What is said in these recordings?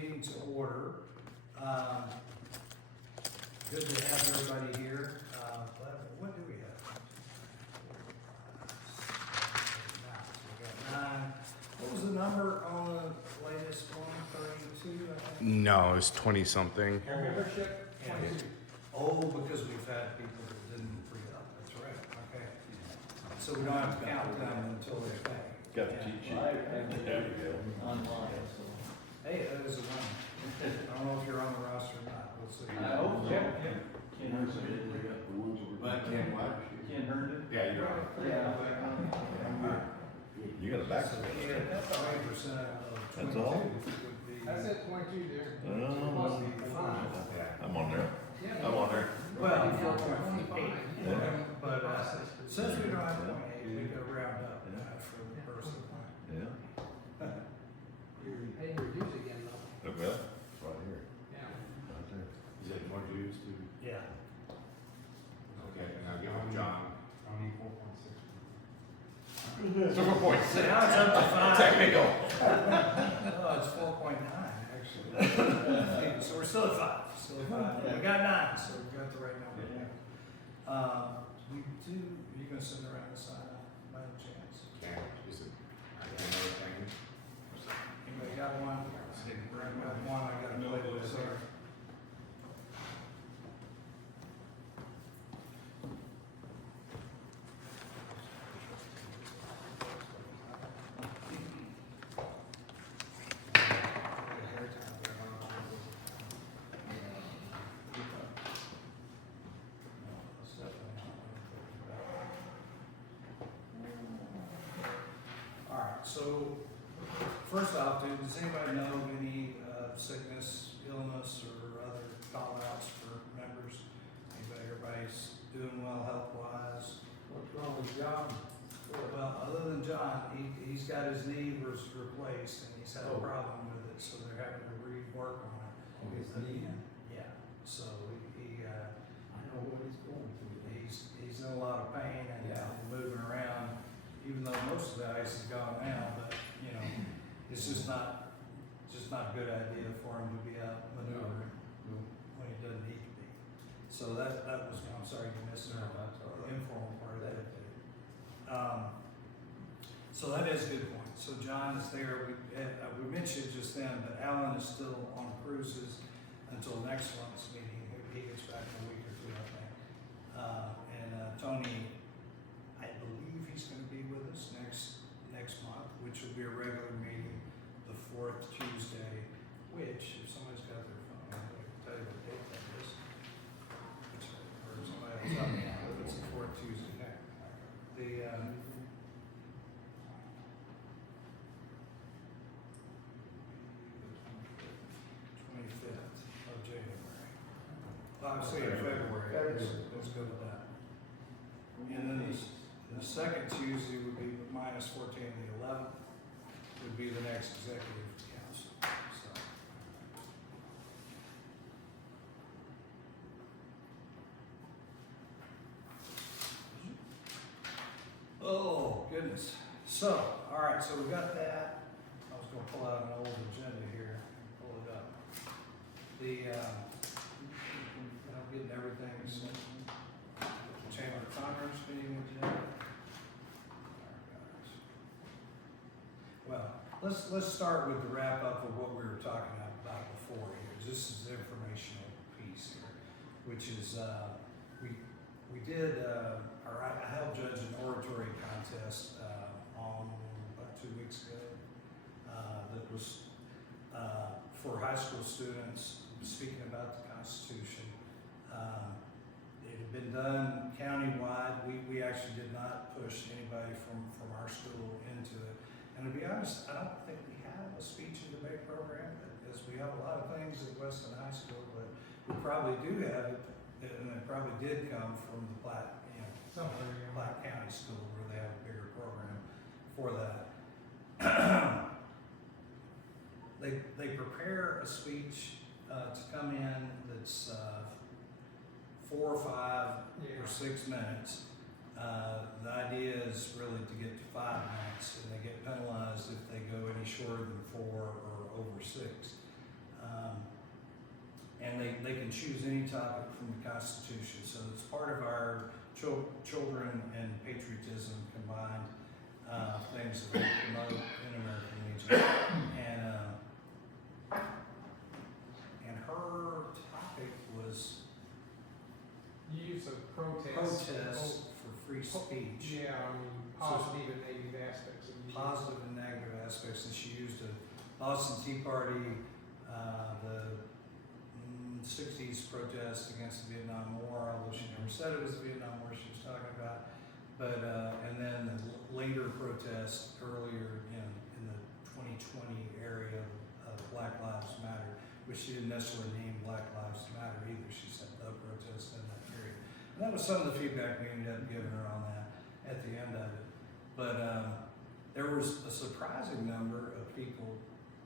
meeting to order. Good to have everybody here. What do we have? We got 9. What was the number on the latest one? 32, I think? No, it's 20 something. Your membership? 22. Oh, because we've had people that didn't re-up, that's right, okay. So we don't have to count them until they pay. Got the cheat sheet. There we go. Online, so. Hey, that is a win. I don't know if you're on the roster or not, we'll see. I hope so. Yeah. Ken Hurd did. Ken Hurd did? Yeah, you're right. Yeah. You got a back. So, yeah, 20% of 22 That's all? would be. That's it, 22 there. Oh, I'm on there. I'm on there. Well, 25. Yeah. but, since we don't have 28, we could round up for the person. Yeah. You're paying your dues again, though. Oh, well, it's right here, Yeah. right there. Is that more dues to? Yeah. Okay, and I'll give them John. I need 4.6. So good point. So now it's up to 5. Technical. Oh, it's 4.9, actually. So we're still at 5, still at 5. We got 9, so we got the right number. We do, are you gonna send around the sign up by any chance? Okay, is it, I can't know anything. Anybody got one? Brent got one, I gotta play with this here. Alright, so first off, does anybody know of any sickness, illness, or other call-outs for members? Everybody's doing well health-wise? What's wrong with John? Well, other than John, he's got his knee replaced and he's had a problem with it, so they're having to rework on it. His knee? Yeah, so he I know what he's going through. he's in a lot of pain and moving around, even though most of the ice is gone now, but, you know, it's just not a good idea for him to be out maneuvering when he doesn't need to be. So that was, I'm sorry you missed the informal part of that. So that is a good point. So John is there. We mentioned just then, but Alan is still on cruises until next month's meeting. He gets back in a week or two, I think. And Tony, I believe he's going to be with us next month, which will be a regular meeting, the 4th Tuesday, which, if somebody's got their phone, I can tell you what date that is. Or somebody else up now, if it's the 4th Tuesday. The 25th of January. Obviously, in February, let's go with that. And then the second Tuesday would be minus 14, the 11th would be the next executive council. So. Oh, goodness. So, all right, so we got that. I was going to pull out an old agenda here and pull it up. I'm getting everything. Chamber of Commerce meeting agenda. Well, let's start with the wrap up of what we were talking about before here. This is the informational piece here, which is we did I helped judge an oratory contest on about 2 weeks ago that was for high school students speaking about the Constitution. It had been done countywide. We actually did not push anybody from our school into it. And to be honest, I don't think we have a speech and debate program, because we have a lot of things at Weston High School, but we probably do have it, and it probably did come from the Platte County School, where they have a bigger program for that. They prepare a speech to come in that's 4 or 5 or 6 minutes. The idea is really to get to 5 minutes, and they get penalized if they go any shorter than 4 or over 6. And they can choose any topic from the Constitution. So it's part of our children and patriotism combined things that we promote in American Legion. And her topic was Use of protest. protest for free speech. Yeah, I mean, positive and negative aspects of using. Positive and negative aspects, and she used a Boston Tea Party, the 60s protest against the Vietnam War, although she never said it was the Vietnam War she was talking about. But, and then the later protest earlier in the 2020 area of Black Lives Matter, which she didn't necessarily name Black Lives Matter either. She said the protest in that period. And that was some of the feedback we ended up giving her on that at the end of it. But there was a surprising number of people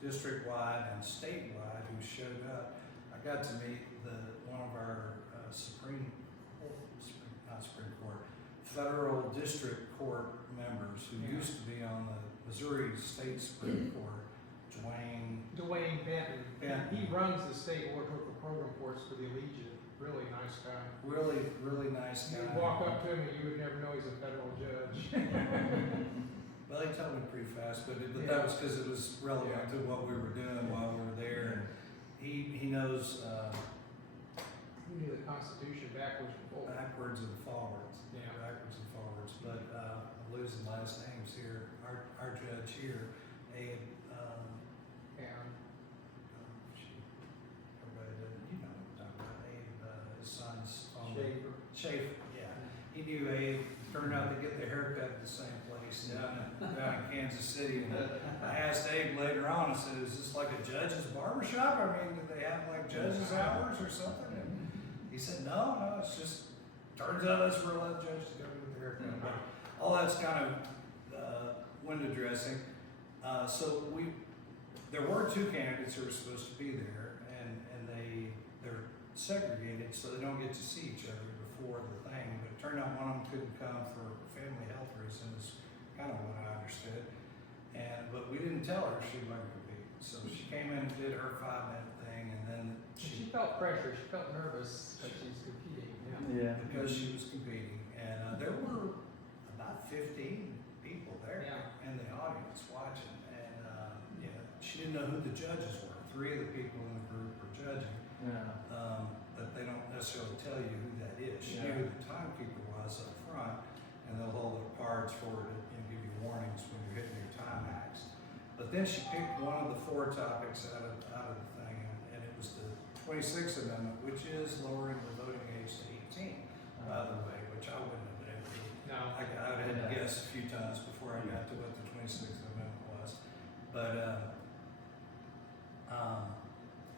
district-wide and statewide who showed up. I got to meet one of our federal district court members who used to be on the Missouri State Supreme Court, Dwayne Benton. Benton. He runs the state oratorical program for us for the Legion. Really nice guy. Really nice guy. You walk up to him and you would never know he's a federal judge. Well, he told me pretty fast, but Yeah. that was because it was relevant to what we were doing while we were there. And he knows He knew the Constitution backwards and forwards. backwards and forwards. Yeah. Backwards and forwards. But I'm losing last names here. Our judge here, Abe. And Everybody doesn't, you know what I'm talking about. Abe, his son's on Schaefer. Yeah. He knew Abe. Turned out to get the haircut at the same place down in Kansas City. And I asked Abe later on, I said, is this like a judge's barbershop? I mean, do they have like judge's hours or something? And he said, no, it's just, turns out that's where a lot of judges go to get their haircut. But all that's kind of window dressing. So there were two candidates who were supposed to be there, and they're segregated so they don't get to see each other before the thing. But it turned out one of them couldn't come for family health reasons, kind of what I understood. But we didn't tell her she wasn't compete. So she came in and did her 5-minute thing, and then She felt pressure. She felt nervous that she's competing. Yeah. because she was competing, and there were about 15 people there Yeah. in the audience watching, and she didn't know who the judges were. 3 of the people in the group were judging, but they don't necessarily tell you who that is. She knew who the timekeeper was up front, and they'll hold up cards for her to give you warnings when you're hitting your time hacks. But then she picked one of the 4 topics out of the thing, and it was the 26th Amendment, which is lowering the voting age to 18, by the way, which I wouldn't have been able to. No. I had to guess a few times before I got to what the 26th Amendment was. But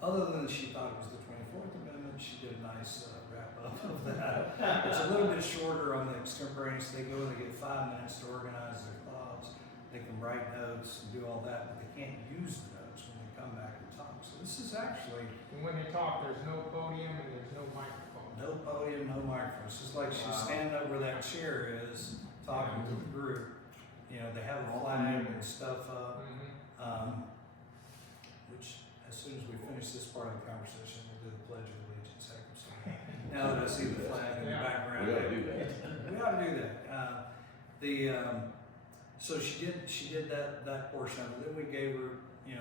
other than she thought it was the 24th Amendment, she did a nice wrap up of that. It's a little bit shorter on the extemporaneous. They go and they get 5 minutes to organize their thoughts. They can write notes and do all that, but they can't use the notes when they come back and talk. So this is actually And when they talk, there's no podium and there's no microphone. no podium, no microphone. It's just like she's standing up where that chair is, talking to the group. You know, they have a flag and stuff up. Mm-hmm. Which, as soon as we finish this part of the conversation, we'll do the Pledge of Allegiance. So now that I see the flag in the background, We ought to do that. we ought to do that. So she did that portion of it. Then we gave her, we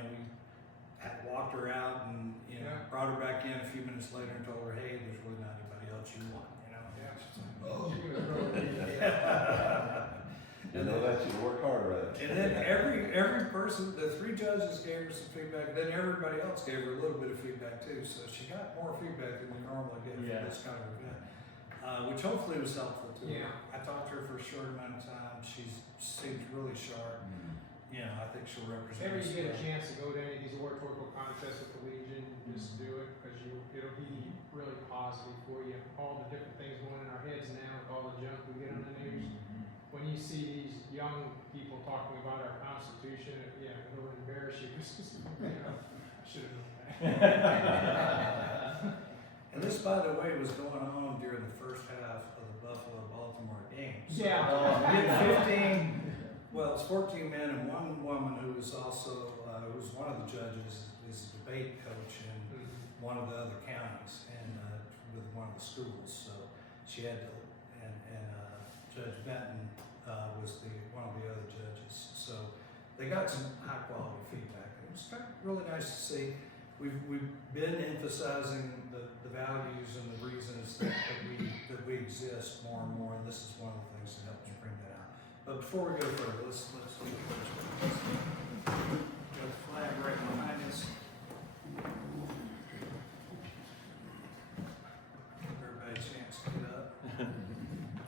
had walked her out and brought her back in a few minutes later and told her, hey, there's really not anybody else you want. Yeah. She's like, oh. She was really You know that, you work hard at it. And then every person, the 3 judges gave her some feedback, then everybody else gave her a little bit of feedback too. So she got more feedback than we normally get for this kind of event, which hopefully was helpful to her. Yeah. I talked to her for a short amount of time. She seems really sharp. I think she'll represent Whenever us you get a well. chance to go to any of these oratorical contests with the Legion, just do it, because it'll be really positive for you. All the different things going in our heads now, with all the junk we get on the news. When you see these young people talking about our Constitution, it'll embarrass you. I should have known that. And this, by the way, was going on during the first half of the Buffalo-Baltimore game. So Yeah. you get 15 Well, it's 14 men and one woman who is also, who's one of the judges, is a debate coach in one of the other counties and with one of the schools. So she had to, and Judge Benton was one of the other judges. So they got some high quality feedback. It was kind of really nice to see. We've been emphasizing the values and the reasons that we exist more and more, and this is one of the things that helps bring that out. But before we go further, let's do the first one. Got the flag right behind us. Give everybody a chance to get up.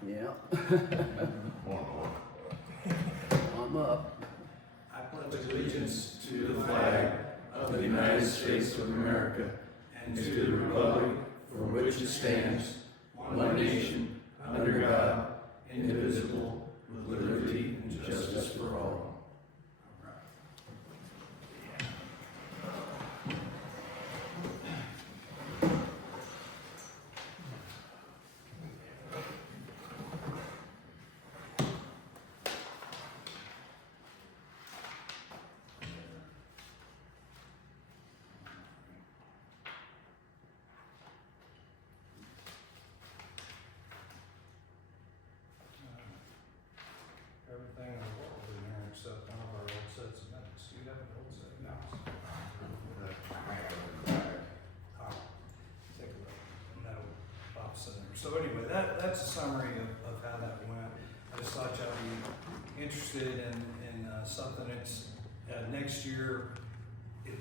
Yeah. I'm up. I pledge allegiance To the flag of the United States of America and to the republic for which it stands, one nation, under God, indivisible, with liberty and justice for all. Everything in the world in there except one of our old sets of minutes. Do you have an old set of minutes? Take a look. No, Bob's sitting there. So anyway, that's a summary of how that went. I just thought y'all be interested in something that's next year.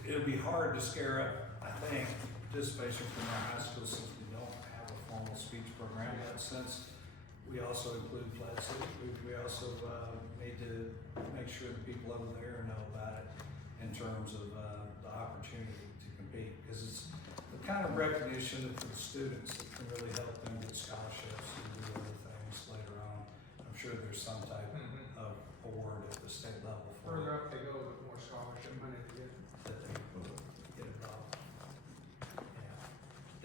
It'll be hard to scare up, I think, participation from our high school since we don't have a formal speech program yet. Since we also include Flat City. We also need to make sure the people over there know about it in terms of the opportunity to compete, because it's the kind of recognition for the students that can really help them get scholarships and do other things later on. I'm sure there's some type of award at the state level for Further up they go, the more scholarship money they get. that they get involved.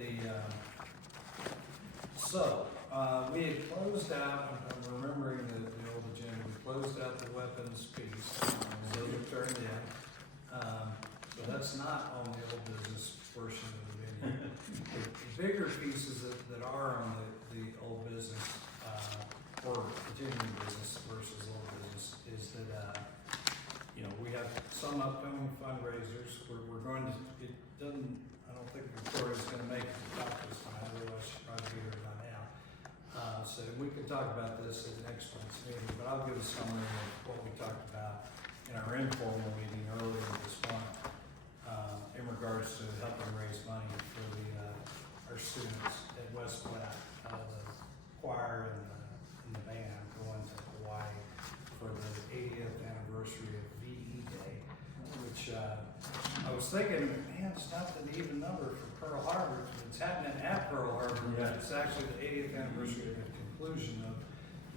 Yeah. We had closed out, I'm remembering the old agenda, we closed out the weapons piece, those were turned in. So that's not on the old business portion of the video. The bigger pieces that are on the old business, or continuing business versus old business, is that, we have some upcoming fundraisers. We're going to, I don't think Victoria's gonna make it to talk this time, otherwise she'd probably be here by now. So we can talk about this at next month's meeting, but I'll give a summary of what we talked about in our informal meeting earlier this month, in regards to helping raise money for our students at West Platte, the choir and the band going to Hawaii for the 80th anniversary of VE Day, which I was thinking, man, it's not an even number for Pearl Harbor. It's happening at Pearl Harbor. Yeah. It's actually the 80th anniversary of the conclusion of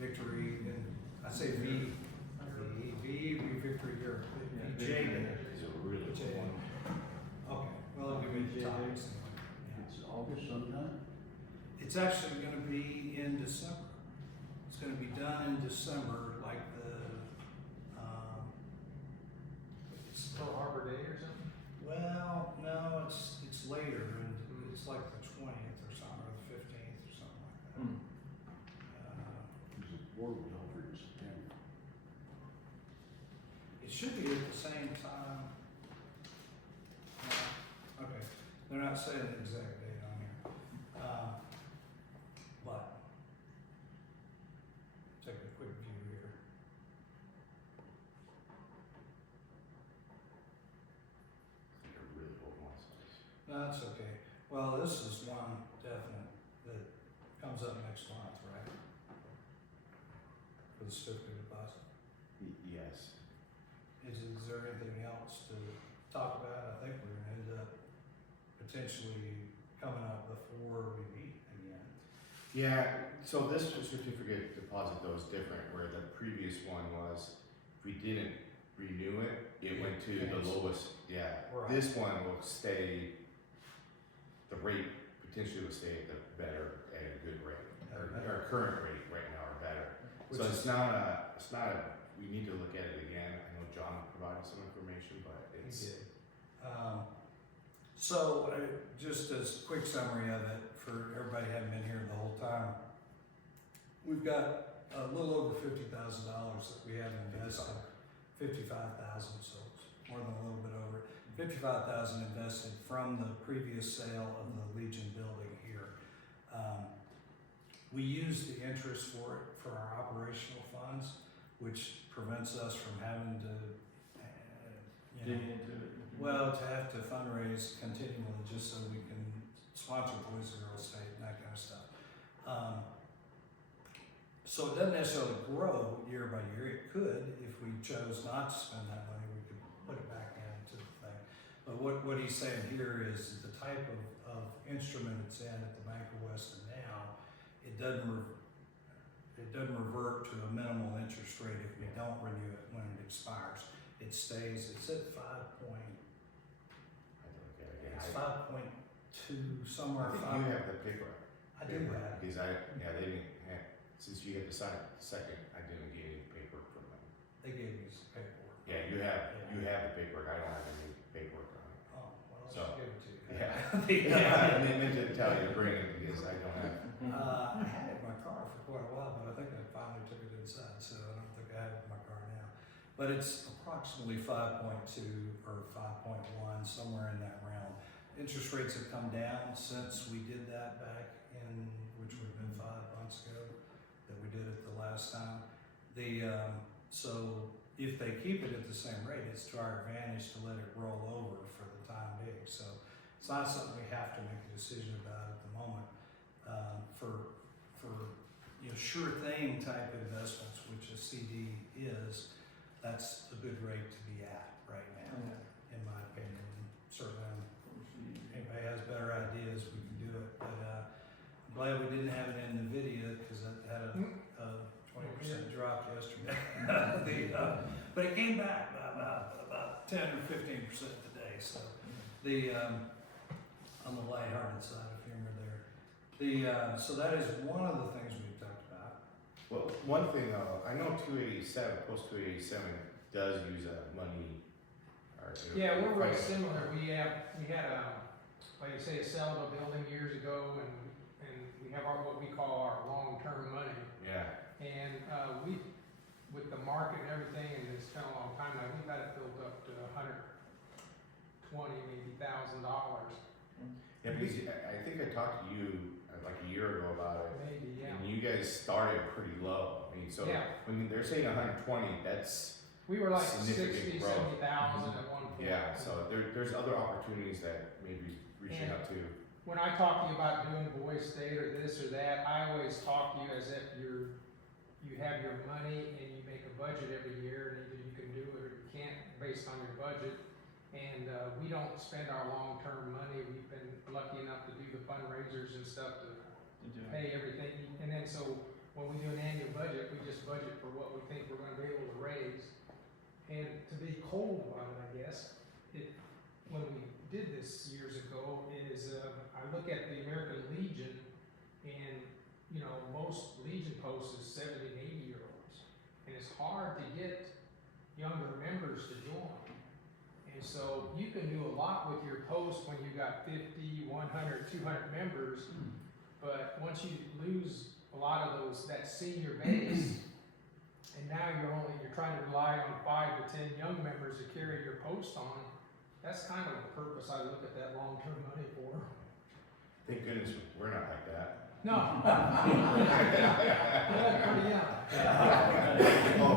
victory, and I say V, victory here, VJ Day. It's a really VJ. good one. Okay, well, it'll be the topics. It's August sometime? It's actually gonna be in December. It's gonna be done in December, like it's, Pearl Harbor Day or something? well, no, it's later, and it's like the 20th or something, or the 15th or something like that. Is it war was over in September? It should be at the same time. No, okay, they're not saying the exact date on here. But, take a quick view here. It's a really old one. No, that's okay. Well, this is one definite that comes up next month, right? For the certificate deposit. Yes. Is there anything else to talk about? I think we're gonna end up potentially coming up before we meet again. Yeah, so this certificate deposit though is different, where the previous one was, if we didn't renew it, it went to the Yes. lowest, yeah. Right. This one will stay, the rate potentially will stay at a good rate, At a better. our current rate right now or better. Which So is- it's not a we need to look at it again. I know John provided some information, but it's. Just as a quick summary of it, for everybody who hadn't been here the whole time, we've got a little over $50,000 that we have invested, 55,000, so it's more than a little bit over it. 55,000 invested from the previous sale of the Legion building here. We use the interest for it for our operational funds, which prevents us from having to, well, to have to fundraise continually just so we can sponsor Boys and Girls State and that kind of stuff. So it doesn't necessarily grow year by year. It could, if we chose not to spend that money, we could put it back into the thing. But what he's saying here is the type of instrument it's in at the Bank of Weston now, it doesn't revert to a minimal interest rate if we don't renew it when it expires. It stays, it's at 5.2 somewhere. I think you have the paper. I do have. Because they didn't have, since you had the second, I didn't get any paper from them. They gave me some paperwork. Yeah, you have the paperwork. I don't have any paperwork on it. Oh, well, I'll So, just give it to you. Yeah, I meant to tell you to bring it because I don't have. I had it in my car for quite a while, but I think I finally took it inside, so I don't think I have it in my car now. But it's approximately 5.2 or 5.1, somewhere in that realm. Interest rates have come down since we did that back in, which would have been 5 months ago that we did it the last time. So if they keep it at the same rate, it's to our advantage to let it roll over for the time being. So it's not something we have to make a decision about at the moment. For sure thing type investments, which a CD is, that's a good rate to be at right now, in my opinion. Certainly, if anybody has better ideas, we can do it. But I'm glad we didn't have it in the video because it had a 20% drop yesterday. But it came back by about 10 or 15% today. So on the lighthearted side of humor there. So that is one of the things we've talked about. Well, one thing I know 287, post 287 does use money. Yeah, we're really similar. We had like you say, a sale of a building years ago, and we have what we call our long-term money. Yeah. And we, with the market and everything, and it's been a long time now, we've had it built up to $120,000, maybe $1,000. Yeah, because I think I talked to you like a year ago about it. Maybe, yeah. And you guys started pretty low. I mean, so when they're saying 120, that's we were like significant 60, growth. 70,000 at one point. Yeah, so there's other opportunities that maybe reaching out to. When I talk to you about doing Boys State or this or that, I always talk to you as if you have your money and you make a budget every year, and either you can do it or you can't based on your budget. And we don't spend our long-term money. We've been lucky enough to do the fundraisers and stuff to pay everything. And then so when we do an annual budget, we just budget for what we think we're going to be able to raise. And to be cold about it, I guess, when we did this years ago, is I look at the American Legion, and most Legion posts is 70 and 80-year-olds, and it's hard to get younger members to join. And so you can do a lot with your post when you've got 50, 100, 200 members, but once you lose a lot of that senior base, and now you're trying to rely on 5 to 10 young members to carry your post on, that's kind of the purpose I look at that long-term money for. Thank goodness we're not like that. No. Pretty young.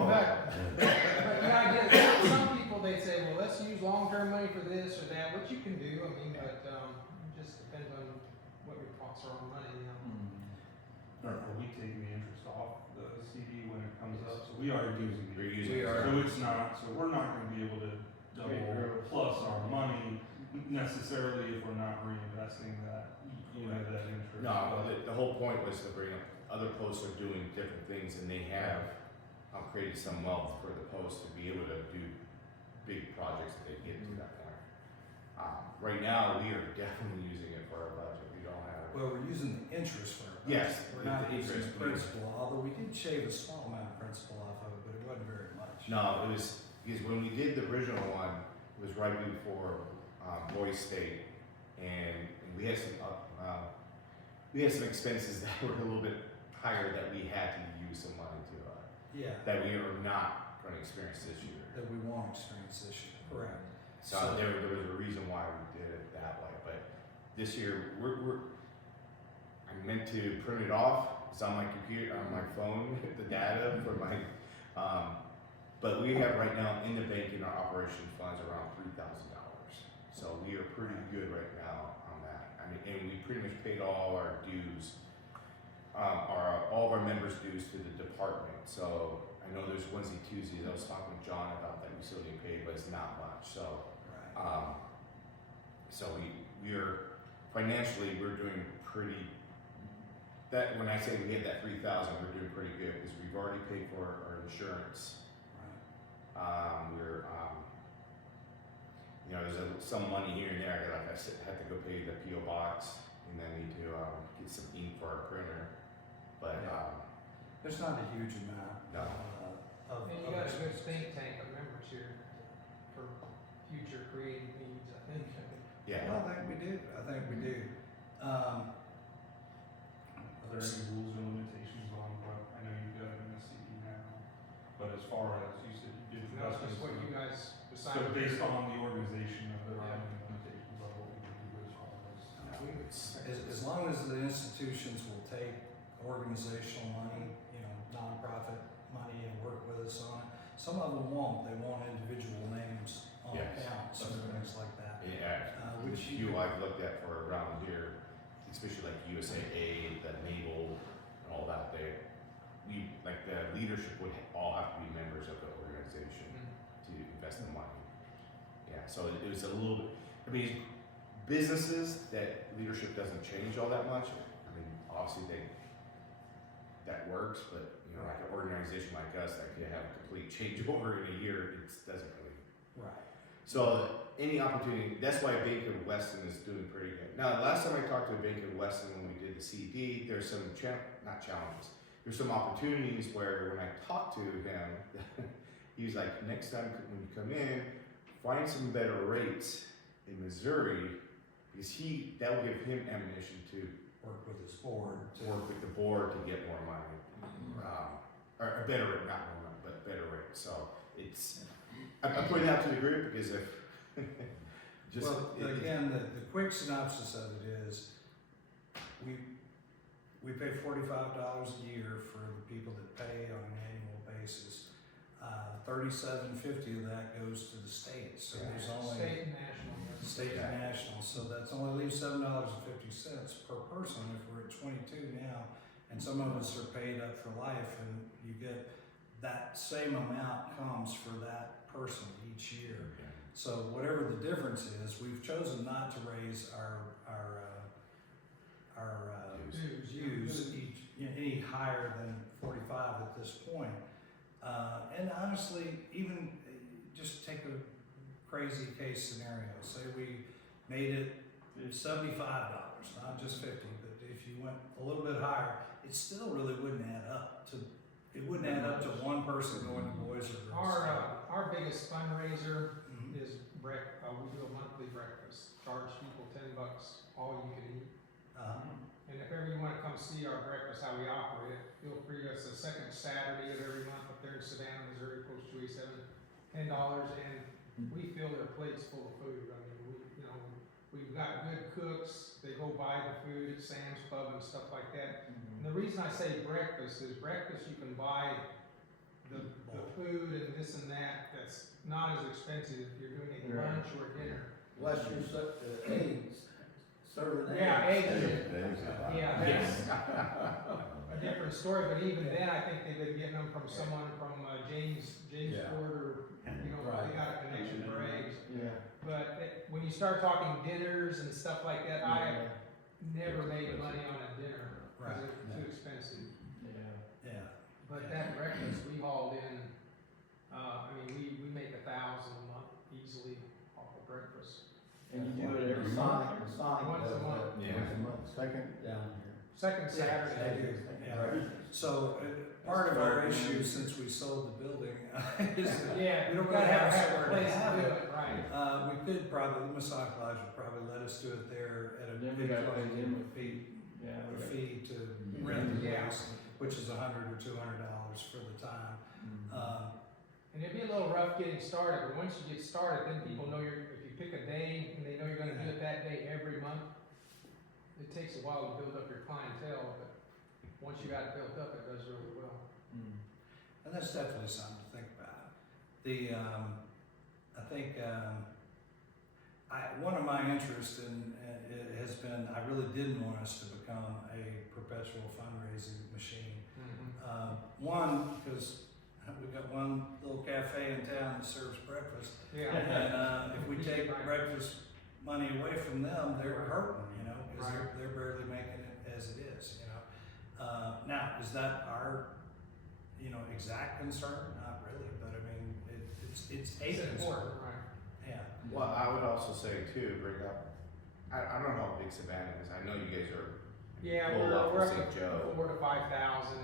But the idea is some people, they say, well, let's use long-term money for this or that, which you can do. I mean, but it just depends on what your thoughts are on money. Are we taking the interest off the CD when it comes up? So we are using it. We're using it. So it's not. So we're not going to be able to double plus our money necessarily if we're not reinvesting that. That interest. No, the whole point was to bring up other posts are doing different things, and they have created some wealth for the post to be able to do big projects that they get to that point. Right now, we are definitely using it for our budget. We don't have. Well, we're using the interest for it. Yes, We're not the using interest, the principal, although we did shave a small amount of principal off of it, but it wasn't very much. No, it was, because when we did the original one, it was right before, Boys State, and we had some, expenses that were a little bit higher that we had to use some money to, Yeah, that we are not gonna experience this year. that we won't experience this year, correct. So there was a reason why we did it that way, but this year, I meant to print it off, it's on my computer, on my phone, the data for my, but we have right now in the bank in our operation funds around $3,000. So we are pretty good right now on that. I mean, and we pretty much paid all our dues, all of our members' dues to the department. So I know there's Wednesday, Tuesdays, I was talking with John about that we still get paid, but it's not much, so. Right. So we are, financially, we're doing pretty, that, when I say we hit that 3,000, we're doing pretty good, because we've already paid for our insurance. Right. There's some money here and there, like I said, have to go pay the PO box, and then need to, get some ink for our printer, but, There's not a huge amount. No. Of. And you got a good think tank of members here for future creative needs, I think. yeah. Well, I think we do, Are there any rules or limitations on what, I know you've got an SCE now, but as far as you said, you did That's just investments. what you guys So decided. based on the organization of the Yeah. limitations of what we can do as far as. as long as the institutions will take organizational money, nonprofit money and work with us on it. Some of them won't, they want individual names on Yes. accounts and things like that. Yeah, Which which few I've looked at for around here, especially like USAA, the Naval, and all that, like the leadership would all have to be members of the organization to invest the money. Yeah, so it was a little bit, businesses that leadership doesn't change all that much. Obviously that works, but like an organization like us that could have a complete changeover in a year, it doesn't really. Right. So any opportunity, that's why Bank of Weston is doing pretty good. Now, last time I talked to Bank of Weston when we did the CD, there's some not challenges. There's some opportunities where when I talked to him, he was like, next time when you come in, find some better rates in Missouri, because that'll give him ammunition to Work with his board. work with the board to get more money. Or a better rate, not more money, but better rate. So I'm putting that to the group because if Again, the quick synopsis of it is, we pay $45 a year for the people that pay on an annual basis. $37.50 of that goes to the state, so there's only State and national. state and national, so that's only leaves $7.50 per person if we're at 22 now, and some of us are paid up for life, and you get that same amount comes for that person each year. So whatever the difference is, we've chosen not to raise our dues any higher than 45 at this point. And honestly, even just take a crazy case scenario. Say we made it $75, not just 50, but if you went a little bit higher, it still really wouldn't add up to. It wouldn't add up to one person going to Boys or Girls. Our biggest fundraiser Mhm. is we do a monthly breakfast. Charge people $10, all you can eat. And if ever you want to come see our breakfast, how we operate it, feel free. It's the second Saturday of every month up there in Savannah, Missouri, Post 287, $10, and we fill their plates full of food. We've got good cooks. They go buy the food at Sam's Club and stuff like that. And the reason I say breakfast is you can buy the food and this and that. That's not as expensive if you're doing a lunch or dinner. Western eggs, serving eggs. Yeah, eggs. Eggs. Yeah, that's a different story, but even then, I think they've been getting them from someone from James Yeah. Ford, or, Right. they got a connection for eggs. Yeah. But when you start talking dinners and stuff like that, I have never made money on a dinner, Right. because it's too expensive. Yeah. But that breakfast, we hauled in, we make 1,000 a month easily off of breakfast. And you do it every Sonic Once a month. Yeah. Once a month, second down here. Second Yeah, Saturday. they do, yeah. So, part of our issue since we sold the building is that Yeah, we don't gotta really have have a somewhere to place to have do it. it, right. We could probably, the Massage Lodge would probably let us do it there at a Then we gotta pay them a a fee. Yeah, a we got- fee to rent the Yeah. place, which is $100 or $200 for the time. And it'd be a little rough getting started, but once you get started, then people know if you pick a day and they know you're gonna do it that day every month, it takes a while to build up your clientele, but once you got it built up, it does really well. And that's definitely something to think about. I think, one of my interests it has been, I really didn't want us to become a perpetual fundraising machine. One, because we've got one little cafe in town that serves breakfast. Yeah. And if we take breakfast money away from them, they're hurting, because Right. they're barely making it as it is, Now, is that our, exact concern? Not really, but I mean, it's a It's concern. important, right. Yeah. Well, I would also say too, bring up, I don't know how big Savannah is, I know you guys are Yeah, full we're up up with to St. Joe. 4,000 to 5,000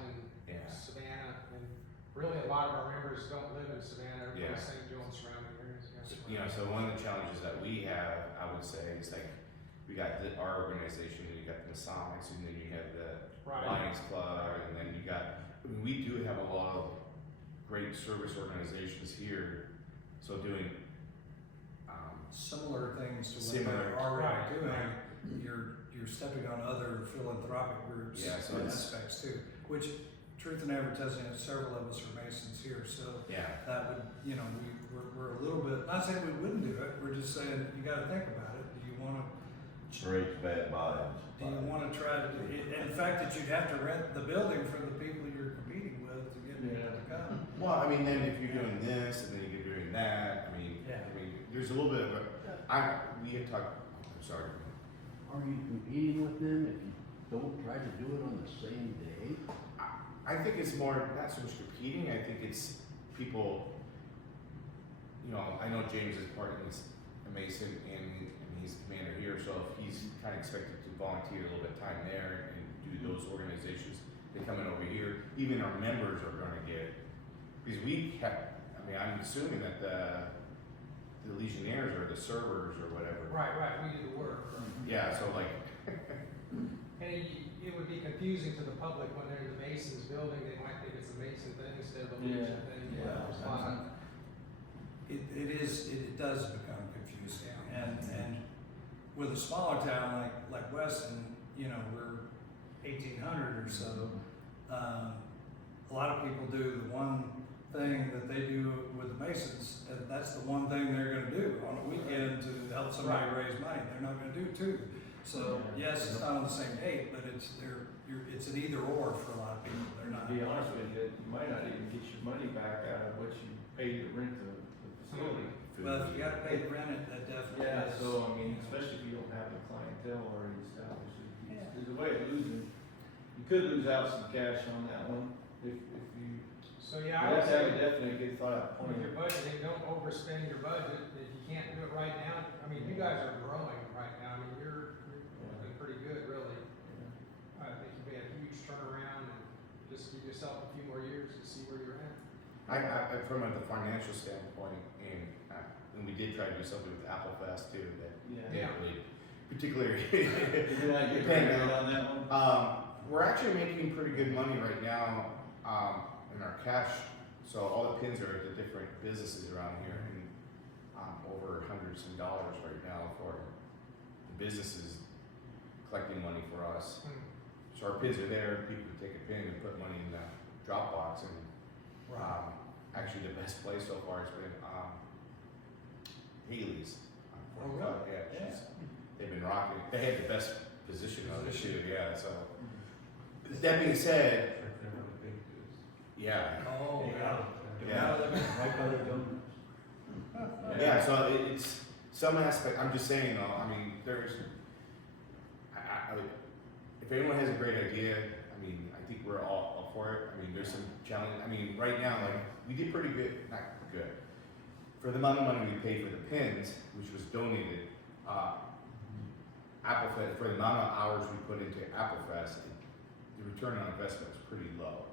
in Yeah. Savannah, and really a lot of our members don't live in Savannah, they're Yeah. from St. Joe and surrounding areas. So one of the challenges that we have, I would say, is like, we got our organization, and you got the Masonics, and then you have the Right. Lions Club, and then you got, we do have a lot of great service organizations here, so doing, Similar things to what Similar. they're already Right, doing. right. You're stepping on other philanthropic groups Yeah, so and it's- aspects too, which Truth in Advertising, several of us are Masons here, so yeah. that would, we're a little bit, not saying we wouldn't do it, we're just saying, you gotta think about it. Do you wanna, Breaks bad vibes. do you wanna try to, and the fact that you'd have to rent the building for the people you're competing with to get people to come. Well, I mean, then if you're doing this, and then you're doing that, Yeah. there's a little bit of we had talked, I'm sorry. Are you competing with them if you don't try to do it on the same day? I think it's more, not so much competing, I think it's people, I know James is a Mason and he's the commander here, so if he's kind of expected to volunteer a little bit of time there and do those organizations, they come in over here, even our members are gonna get, because I'm assuming that the Legionnaires are the servers or whatever. Right, we do the work. Yeah, so like, And it would be confusing to the public when they're in the Masons building, they might think it's a Mason thing instead of a Legion thing. It does become confusing, and with a smaller town like Weston, we're 1,800 or so. A lot of people do the one thing that they do with the Masons, and that's the one thing they're gonna do on a weekend to help somebody raise money. They're not gonna do two. So, yes, it's not on the same date, but it's an either or for a lot of people. They're To not. be honest with you, you might not even get your money back out of what you paid to rent the facility. But if you gotta pay to rent it, that definitely Yeah, is. so I mean, especially if you don't have the clientele already established, there's a way of losing. You could lose out some cash on that one if you. So yeah, I would That's say definitely a good thought. with your budgeting, don't overspend your budget. If you can't do it right now, you guys are growing right now. You're looking pretty good, really. I think you've made a huge turnaround, and just give yourself a few more years to see where you're at. I from the financial standpoint, and we did try to do something with Apple Fest too, that Yeah. didn't really particularly. Did I get credit on that one? We're actually making pretty good money right now in our cash. So all the pins are at the different businesses around here, and over hundreds of dollars right now for the businesses collecting money for us. So our pins are there. People can take a pin and put money in the Dropbox, and actually the best place so far has been Haley's. Oh, really? Yeah, they've been rocking it. They had the best position on it too, yeah, so. That being said, yeah, Oh, yeah. yeah, Right by the donuts. yeah, so it's some aspect, I'm just saying though, there's, if anyone has a great idea, I think we're all up for it. There's some challenge, right now, we did pretty good, not good. For the amount of money we paid for the pins, which was donated, Apple Fest, for the amount of hours we put into Apple Fest, the return on investment is pretty low.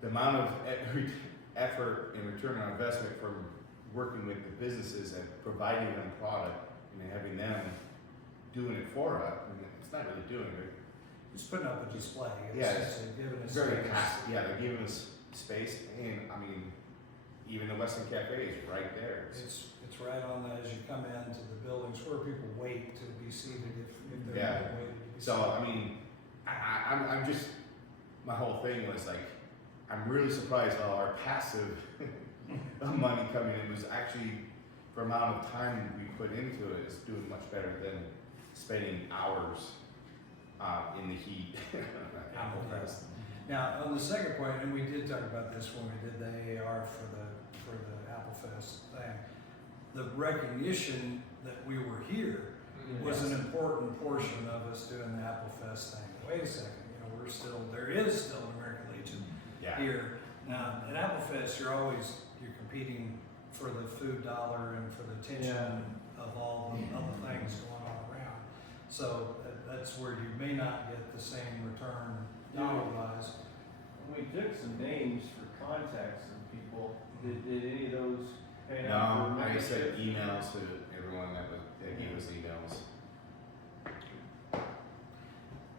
The amount of effort and return on investment from working with the businesses and providing them product and having them doing it for us, I mean, it's not really doing it. Just putting up a display. Yeah, essentially giving us Very space. passive. Yeah, they're giving us space, and I mean, even the Weston Cafe is right there. It's right on the, as you come into the buildings where people wait to be seated if they're Yeah. not waiting to be So seated. I mean, I'm just, my whole thing was like, I'm really surprised how our passive money coming in was actually, for amount of time we put into it, is doing much better than spending hours in the heat. Apple Fest. Now, on the second point, and we did talk about this when we did the AAR for the Apple Fest thing, the recognition that we were here was an important portion of us doing the Apple Fest thing. Wait a second, there is still an American Legion Yeah. here. Now, at Apple Fest, you're competing for the food dollar and for the attention of all the other things going on around. So that's where you may not get the same return dollar-wise. We took some names for contacts of people. Did any of those pay No, out? I just sent emails to everyone that gave us emails.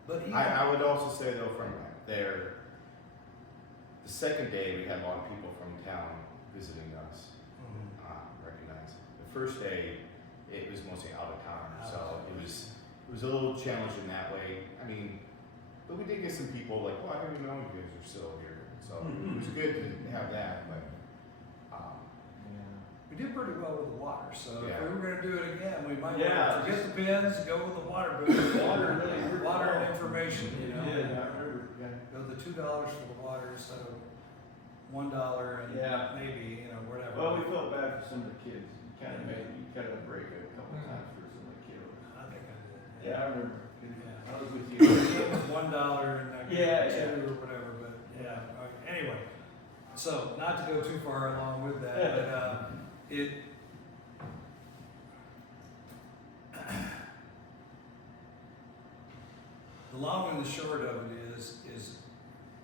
But even, I would also say though, from there, the second day we had a lot of people from town visiting us, recognized. The first day, it was mostly out of town, so it was a little challenging that way. I mean, but we did get some people like, well, I didn't even know you guys are still here. So it was good to have that, but we did pretty well with the water, so Yeah. if we were gonna do it again, we might Yeah. forget the pins, go with the water booth. Water really worked Water well. and information, Yeah, I remember. Go the $2 for the water instead of $1 and Yeah. maybe, whatever. Well, we felt bad for some of the kids. You kind of break it a couple times for some of the kids. I think I did. Yeah, I remember. Yeah. I was with It you. was $1 and I Yeah, got 2 or whatever, but yeah. Anyway, so not to go too far along with that, but the long and the short of it is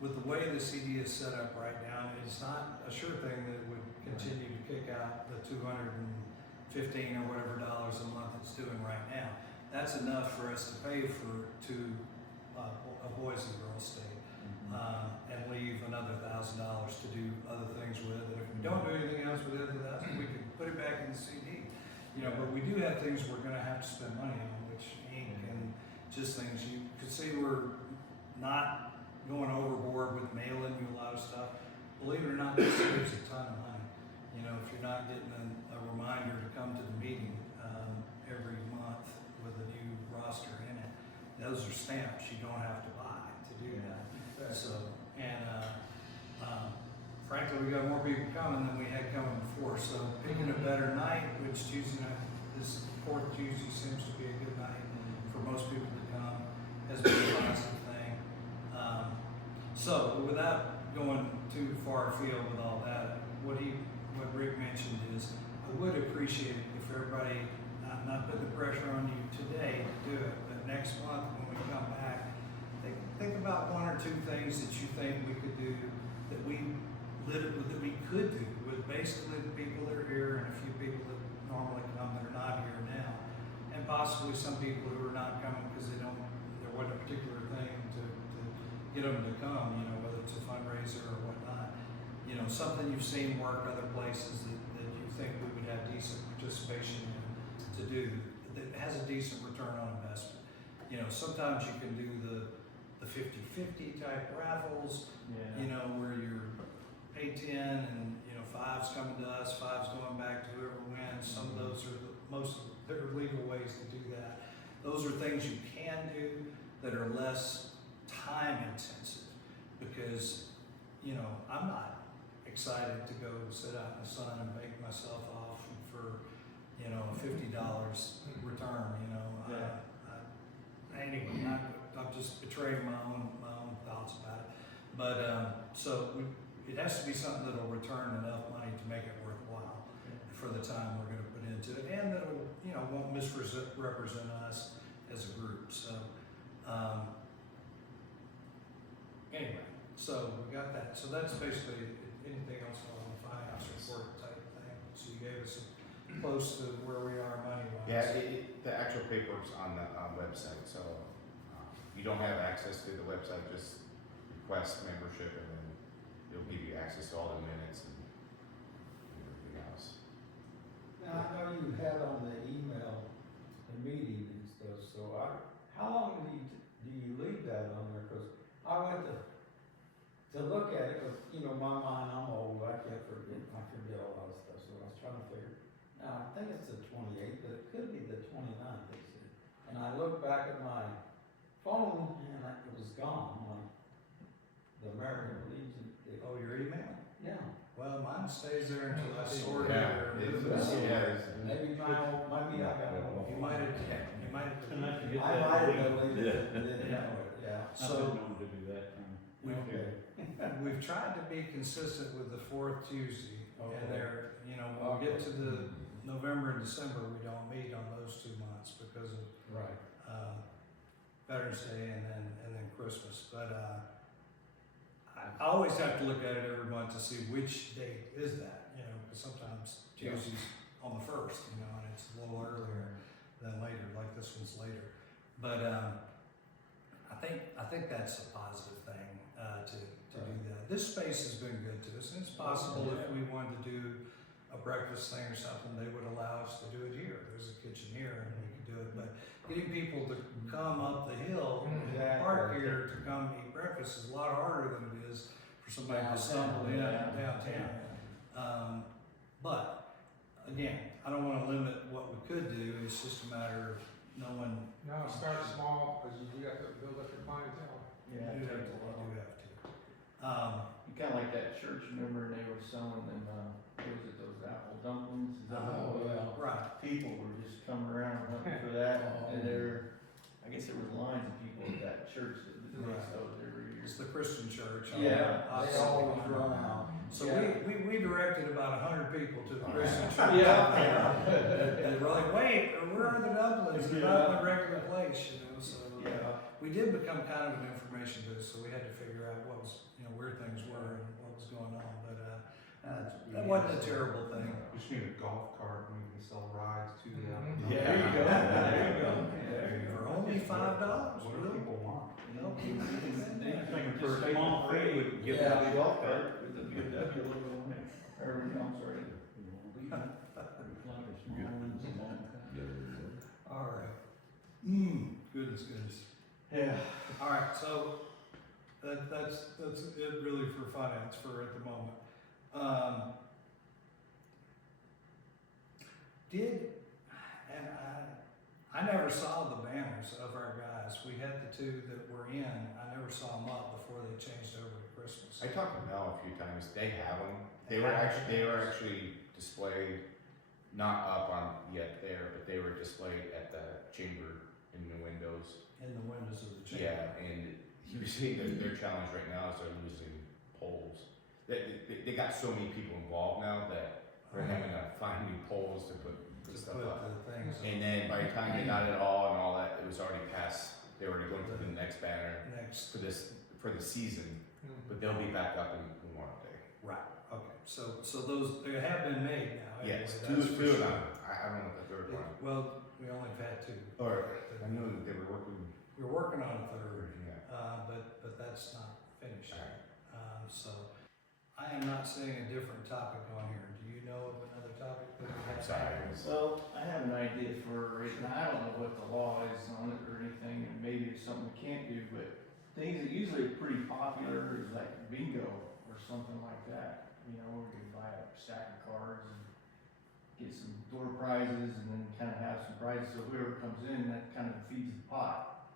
with the way the CD is set up right now, it's not a sure thing that it would continue to kick out the $215 or whatever dollars a month it's doing right now. That's enough for us to pay for a boys and girls state, and leave another $1,000 to do other things with. And if we don't do anything else with it, we can put it back in the CD. But we do have things we're going to have to spend money on, which ink and just things. You could see we're not going overboard with mailing you a lot of stuff. Believe it or not, this saves a ton of money. If you're not getting a reminder to come to the meeting every month with a new roster in it, those are stamps you don't have to buy to do that. So, and frankly, we got more people coming than we had coming before. So picking a better night, which Tuesday night, this fourth Tuesday seems to be a good night for most people to come, has been a positive thing. So without going too far afield with all that, what Rick mentioned is, I would appreciate it if everybody, I'm not putting the pressure on you today to do it, but next month when we come back, think about 1 or 2 things that you think we could do, that we could do with basically the people that are here and a few people that normally come that are not here now, and possibly some people who are not coming because there wasn't a particular thing to get them to come, whether it's a fundraiser or whatnot. Something you've seen work other places that you think we would have decent participation in to do, that has a decent return on investment. Sometimes you can do the 50-50 type raffles, where you're pay 10 and, 5's coming to us, 5's going back to whoever wins. Some of those are there are legal ways to do that. Those are things you can do that are less time intensive because, I'm not excited to go sit out in the sun and bake myself off for, $50 return, Anyway, I'm just betraying my own thoughts about it. But, so it has to be something that'll return enough money to make it worthwhile for the time we're gonna put into it, and that'll, won't misrepresent us as a group. So, Anyway, so we got that. So that's basically anything else on the finance report type of thing. So you gave us close to where we are money-wise. Yeah, the actual paperwork's on the website, so you don't have access to the website, just request membership and then it'll give you access to all the minutes and everything else. Now, I know you had on the email, the meeting and stuff, so how long do you leave that on there? Cause I went to look at it, cause, you know, my mind, I'm old, I can't forget, I forget a lot of stuff, so I was trying to figure. Now, I think it's the 28th, but it could be the 29th, they said. And I looked back at my phone and it was gone, the American Legion. Oh, your email? Yeah. Well, mine stays there until I sort it. Yeah, Maybe maybe I got it. You might have, I might have deleted it and didn't know it, yeah. So to do that. Okay. we've tried to be consistent with the fourth Tuesday. Okay. And there, you know, when we get to the November and December, we don't meet on those 2 months because of Right. Veterans Day and then Christmas. But I always have to look at it every month to see which date is that, you know, because sometimes Tuesday's on the first, you know, and it's a little earlier than later, like this one's later. But I think that's a positive thing to do that. This space has been good to us, and it's possible if we wanted to do a breakfast thing or something, they would allow us to do it here. There's a kitchen here, and we could do it. But getting people to come up the hill and park here to come eat breakfast is a lot harder than it is for somebody to stumble in downtown. But again, I don't want to limit what we could do. It's just a matter of knowing. No, start small, because you do have to build up your clientele. Yeah. You do have to. You kinda like that church, remember, and they were selling them, what was it, those apple dumplings? Is that what it was? Right. People were just coming around looking for that, and I guess there was lines of people at that church that they Right. sold every year. It's the Christian church. Yeah, they Obviously. always run out. So Yeah. we directed about 100 people to the Christian church. Yeah. They were like, wait, where are the dumplings? They're not in the regular place, you know, so. Yeah. We did become kind of an information booth, so we had to figure out what was, you know, where things were and what was going on, but, that wasn't a terrible thing. We just need a golf cart and we can sell rides to them. Yeah. There you go, there you go. For only $5, What do really? people want? You know, people get in They there. think for a small fee, would give them a golf cart with a BMW logo on it, or, I'm sorry. All right. Goodness. Yeah. All right, so that's it really for finance for at the moment. I never saw the banners of our guys. We had the 2 that were in. I never saw them up before they changed over to Christmas. I talked to Mel a few times. They have them. They were actually displayed, not up on yet there, but they were displayed at the chamber in the windows. In the windows of the chamber. Yeah, and you see their challenge right now is they're losing polls. They got so many people involved now that they're having to find new polls to put stuff Put up. the things And then by the time they got it all and all that, it was already past. They were already going to the next banner next. for the season, but they'll be back up in Memorial Day. Right. Okay. So those they have been made now. Anyway, Yes, that's two for of sure. them. I don't know the third one. Well, we only have had 2. Or I know that they were working. We're working on a third, Yeah. but that's not finished. All right. So I am not seeing a different topic on here. Do you know of another topic that we have? Sorry. So, I have an idea for, right now, I don't know what the law is on it or anything, and maybe it's something we can't do, but things that usually are pretty popular is like bingo or something like that. You know, where you buy a stack of cards and get some door prizes and then kind of have some prizes, so whoever comes in, that kind of feeds the pot.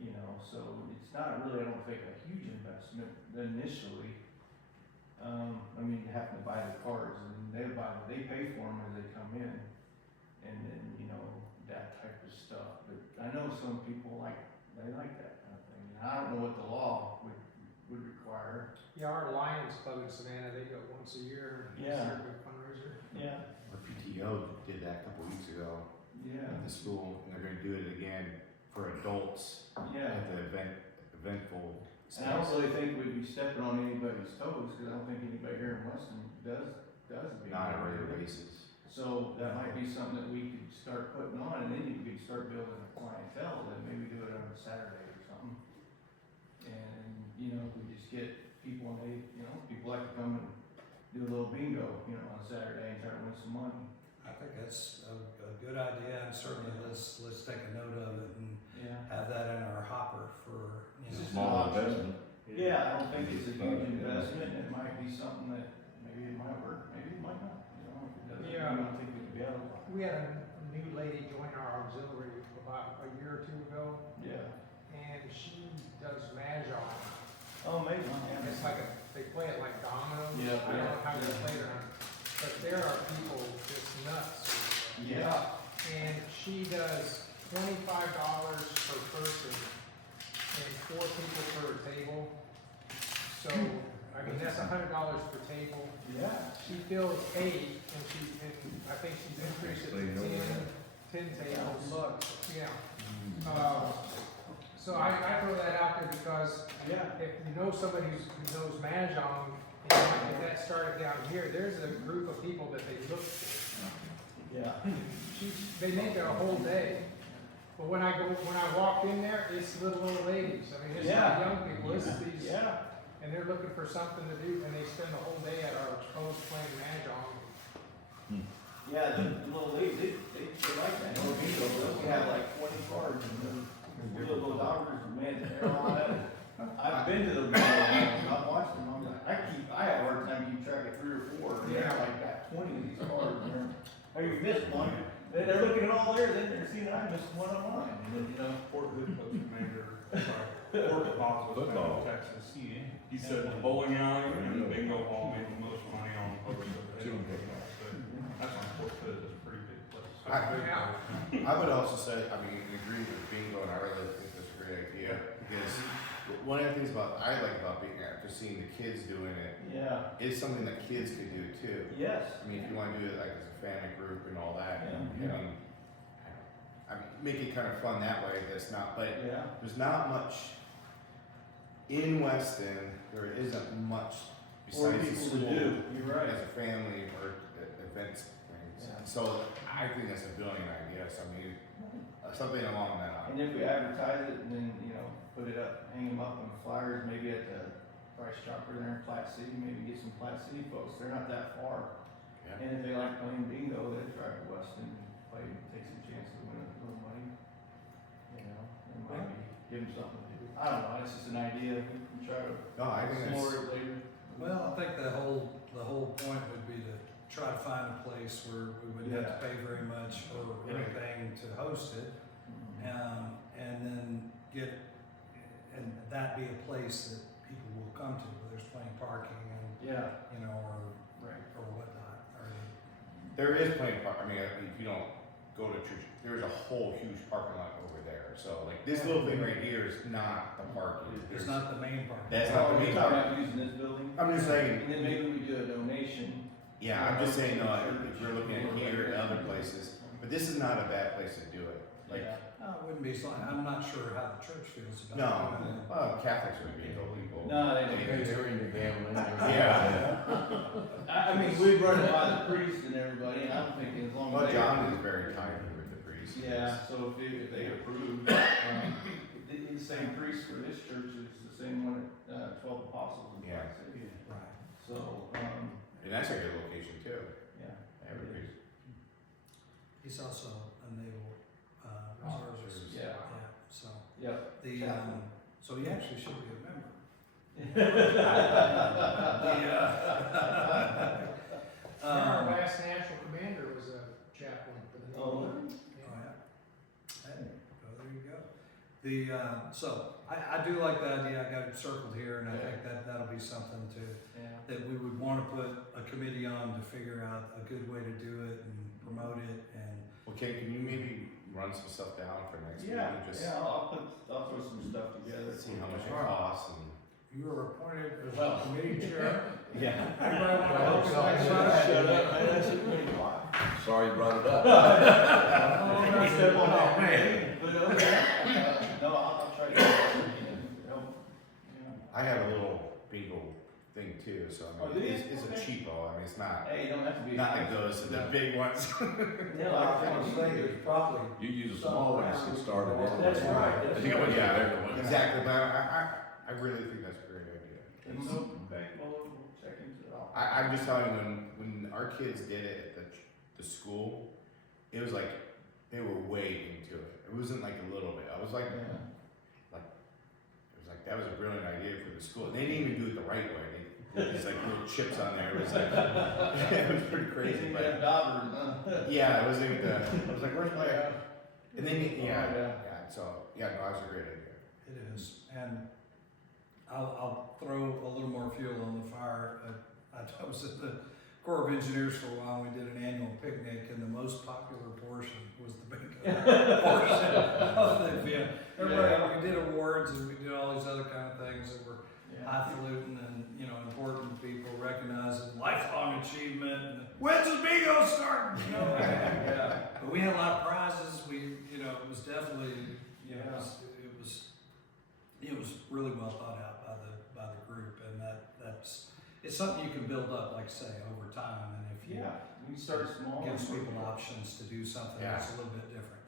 You know, so it's not really, I don't think, a huge investment initially. I mean, you have to buy the cards and they pay for them as they come in, and then, you know, that type of stuff. But I know some people they like that kind of thing. And I don't know what the law would require. Yeah, our Lions Club in Savannah, they go once a year. Yeah. It's their big fundraiser. Yeah. Our PTO did that a couple weeks ago Yeah. at the school, and they're going to do it again for adults Yeah. at the eventful And I don't really think we'd be stepping on anybody's toes, cause I don't think anybody here in Weston does bingo. Not on a regular basis. So that might be something that we could start putting on, and then you could start building a clientele, and maybe do it on a Saturday or something. And, you know, we just get people, and they, you know, people like to come and do a little bingo, you know, on Saturday and try to win some money. I think that's a good idea, and certainly let's take a note of it and Yeah. have that in our hopper for, you It's a know. small investment. Yeah, I don't think it's a huge investment, it might be something that, maybe it might work, maybe it might not, you know, if it doesn't, Yeah. I don't think we could be out of it. We had a new lady join our auxiliary about a year or two ago, Yeah. and she does mahjong. Oh, maybe, And it's like they play it like dominoes. Yeah, I don't know how they yeah. play it, but there are people just nuts. Yeah. And she does $25 per person and 4 people per table. So, I mean, that's $100 per table. Yeah. She fills 8, and I think she's increased it to 10 tables. Yeah. So I throw that out there because Yeah. if you know somebody who knows mahjong, and you might get that started down here, there's a group of people that they look for. Yeah. They make it a whole day. But when I walked in there, it's little old ladies. I mean, it's not young people, it's these, Yeah. and they're looking for something to do, and they spend the whole day at our post playing mahjong. Yeah, the little ladies, they like that. No bingo, they have like 20 cards and the little doggers, man, they're all that. I've been to the bingo, I've watched them, I'm like, I have a hard time keeping track of 3 or 4, and they're like got 20 of these cards, and they're, oh, you missed one. They're looking at all theirs, then they're seeing I missed one of mine, and then, you know. Fort Hood Post Commander, Fort Deposit, Football. Texas. He said the bowling alley and the bingo hall made the most money on post. That's on Fort Hood, that's a pretty big place. Yeah. I would also say, I mean, agree with bingo, and I really think that's a great idea, because one of the things I like about being after seeing the kids doing it, Yeah. is something that kids could do too. Yes. I mean, if you wanna do it like as a family group and all that, Yeah. I mean, make it kind of fun that way, that's not, but Yeah. there's not much in Weston, there isn't much For besides the people to school do, you're right. as a family or events things. Yeah. So I think that's a brilliant idea, so I mean, something along that line. And if we advertise it and then, you know, put it up, hang them up on flyers, maybe at the Price Chopper there in Platte City, maybe get some Platte City folks, they're not that far. Yeah. And if they like playing bingo, they drive to Weston and play, take some chances to win a little money. You know, it might be, give them something to do. I don't know, it's just an idea, we can try to No, I think explore that's, it later. Well, I think the whole point would be to try to find a place where we wouldn't have to pay very much or anything to host it. And then and that be a place that people will come to, where there's plenty of parking and, Yeah. you know, Right. or whatnot, or there is plenty of park, I mean, if you don't go to church, there's a whole huge parking lot over there, so like, this little thing right here is not the parking. it's There's- not the main parking. That's not the Oh, main you're talking part. about using this building? I'm just saying, And then maybe we do a donation. yeah, I'm just saying, no, if you're looking at here and other places, but this is not a bad place to do it. Like, Yeah. No, it wouldn't be so, I'm not sure how the church feels no, about it. Catholics would be told people. No, they don't. Because they're into gambling. Yeah. I mean, we run it by the priest and everybody, and I'm thinking as long as Well, they. John is very kind with the priest. Yeah, so if they approve, the same priest for this church is the same one at 12 Apostles in Yeah. Platte City. Right. So, And that's a good location too. yeah. Every priest. He's also a naval, reservist. Yeah. Yeah, so, Yep. so he actually should be a member. Our last national commander was a chaplain for the Navy. Oh, Oh, yeah. Hey, well, there you go. So, I do like the idea, I got it circled here, and I think that'll be something Yeah. that we would wanna put a committee on to figure out a good way to do it and promote it, and, Well, can you maybe run some stuff down for next Yeah, meeting? Just I'll throw some stuff together. see how much it costs and. you are appointed as Well. committee chair. Yeah. Everybody wanna help us Shut next up, time? man, that's at 3 o'clock. Sorry you brought it up. Step on that, man. But, okay. No, I'll try to help, you know. I have a little bingo thing too, so I Oh, do mean, you? it's a Okay. cheapo, I mean, it's not, Hey, you don't have to be. not like those, the big ones. Yeah, I was gonna say, there's probably. You use a small one to get started. That's right. I think it was, yeah, they're the ones. Exactly, but I really think that's a great idea. So, okay, well, we'll check into it all. I'm just telling you, when our kids did it at the school, it was like, they were way into it. It wasn't like a little bit, I was like, Yeah. it was like, that was a brilliant idea for the school. They didn't even do it the right way. They put these like little chips on there. It was like, it was pretty crazy. But yeah, it wasn't even I was like, where's my? And then yeah. So yeah, no, that was a great idea. It is, and I'll throw a little more fuel on the fire. I was at the Corps of Engineers for a while. We did an annual picnic, and the most popular portion was the bingo portion of the event. Everybody, we did awards and we did all these other kind of things that were highfalutin and important people recognizing lifelong achievement. And when's the bingo starting? But we had a lot of prizes. It was definitely it was really well thought out by the group, and it's something you can build up, like say, over time. And if you we start small. gives people options to do something that's a little bit different.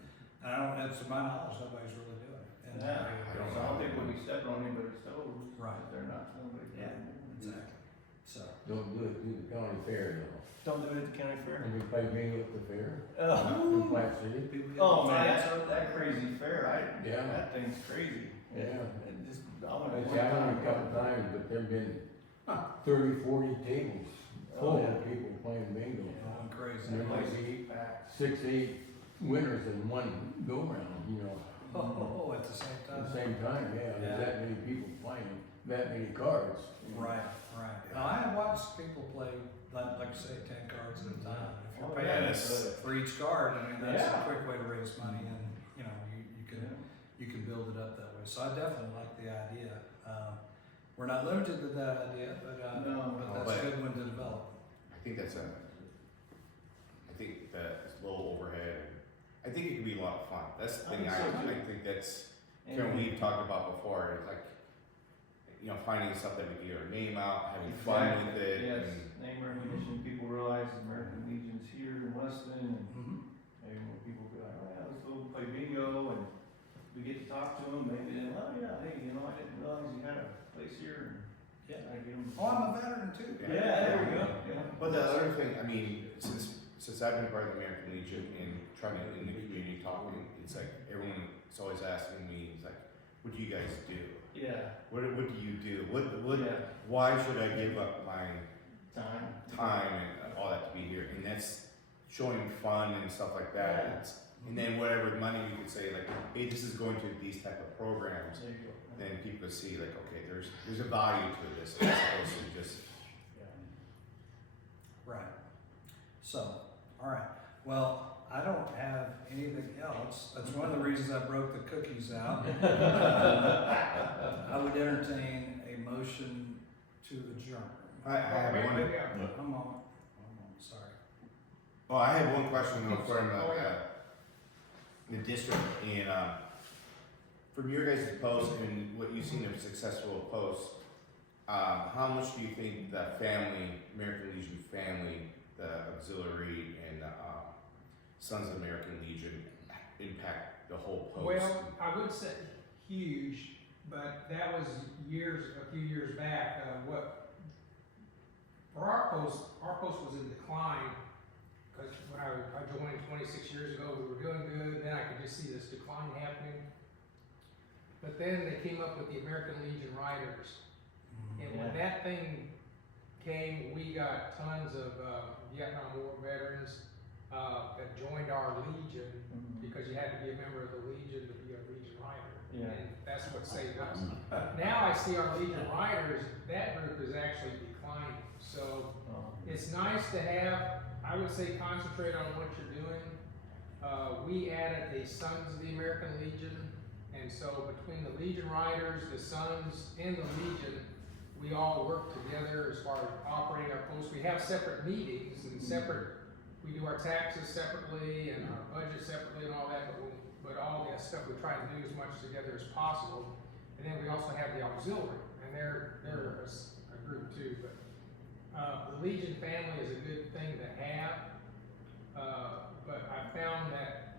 And to my knowledge, nobody's really doing it. And I don't think we'll be stepping on anybody's toes. Right. They're not, nobody. Yeah, exactly. So Don't do it through the county fair though. Don't do it at the county fair. And we play bingo at the fair, Oh, in Plant City. people get oh man, fights. that crazy fair, Yeah. that thing's crazy. Yeah. It just, I I wanna. see, I went a couple times, but there've been 30, 40 tables full of people playing bingo. Going crazy. And there might be 6, 8 winners in one go-round, Oh, at the same at time. the same time, yeah, Yeah. there's that many people playing, that many cards. Right. Now, I have watched people play, like I say, 10 cards at a time. If you're Oh, paying yes. for each card, I mean, that's Yeah. a quick way to raise money, and you can build it up that way. So I definitely like the idea. We're not limited to that idea, but that's a good one to develop. I think that's a little overhead. I think it could be a lot of fun. That's the I thing. think so, too. I think that's And kind of we've talked about before. It's like finding stuff that we can get our name out, having fun with it. Yes, And, name recognition, people realize American Legion's here in Weston, and Mm-hmm. maybe when people be like, oh yeah, let's go play bingo, and we get to talk to them, maybe then, oh yeah, hey, I didn't realize you had a place here, and Yeah. I get them. Oh, I'm a veteran too. Yeah, there we go, yeah. but the other thing, I mean, since I've been part of the American Legion and trying to in the community talking, it's like everyone is always asking me, it's like, what do you guys do? Yeah, What do you do? What yeah, why should I give up my time. and all that to be here? And that's showing fun and stuff like that. Yeah. And then whatever money we could say, like, hey, this is going to these type of programs, There you go. then people could see like, okay, there's a value to this as opposed to just Right. So, all right. Well, I don't have anything else. That's one of the reasons I broke the cookies out. I would entertain a motion to adjourn. I have one. One moment, sorry. Oh, I have one question though from the district and from your guys' post and what you've seen of successful posts, how much do you think the American Legion family, the auxiliary and Sons of American Legion impact the whole post? Well, I would say huge, but that was a few years back. For our post was in decline, because when I joined 26 years ago, we were doing good, then I could just see this decline happening. But then they came up with the American Legion Riders, and when that thing came, we got tons of Vietnam War veterans that joined our Legion, because you had to be a member of the Legion to be a Legion Rider. Yeah. And that's what saved us. Now I see our Legion Riders, that group is actually declining. So it's nice to have, I would say, concentrate on what you're doing. We added a Sons of the American Legion, and so between the Legion Riders, the Sons, and the Legion, we all work together as far as operating our posts. We have separate meetings and we do our taxes separately and our budget separately and all that, but all that stuff we try to do as much together as possible. And then we also have the auxiliary, and and they're a group too, but, the Legion family is a good thing to have. But I found that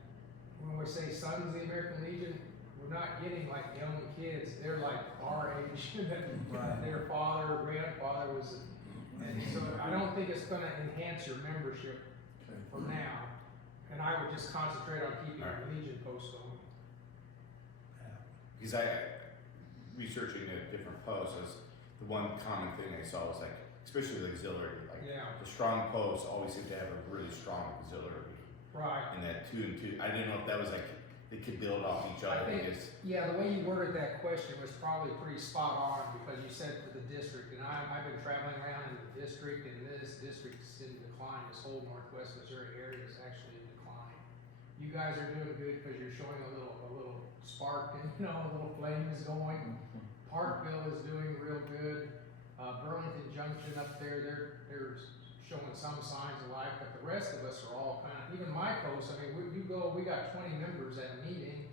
when we say sons of the American Legion, we're not getting like young kids, they're like our age, that Right. their father or grandfather was, and so I don't think it's gonna enhance your membership for now. And I would just concentrate on keeping Alright. the Legion post going. Because researching the different posts, is the one common thing I saw was like, especially the auxiliary, like Yeah, the strong posts always seem to have a really strong auxiliary. right. And that 2 and 2, I didn't know if that was like, they could build off each other. I think- Because Yeah, the way you worded that question was probably pretty spot on, because you said for the district, and I've been traveling around in the district, and this district is in decline, this whole northwest Missouri area is actually in decline. You guys are doing good because you're showing a little spark, and a little flame is going. Parkville is doing real good. Burlington Junction up there, they're showing some signs of life, but the rest of us are all kind of, even my post, I mean, we got 20 members at a meeting,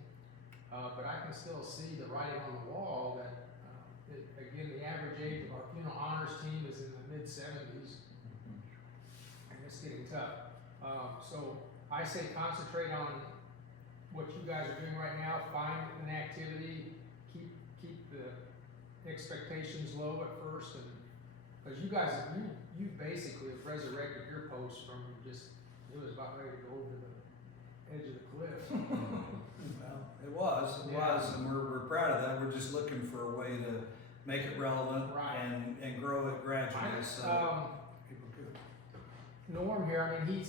but I can still see the writing on the wall that, again, the average age of our honors team is in the mid-70s, and it's getting tough. So I say concentrate on what you guys are doing right now, find an activity, keep the expectations low at first, and, because you guys, you basically have resurrected your post from just, it was about ready to go over the edge of the cliff. Well, it was, and we're proud of that. We're just looking for a way to make it relevant Right. and grow it gradually, so people could. Norm here, I mean,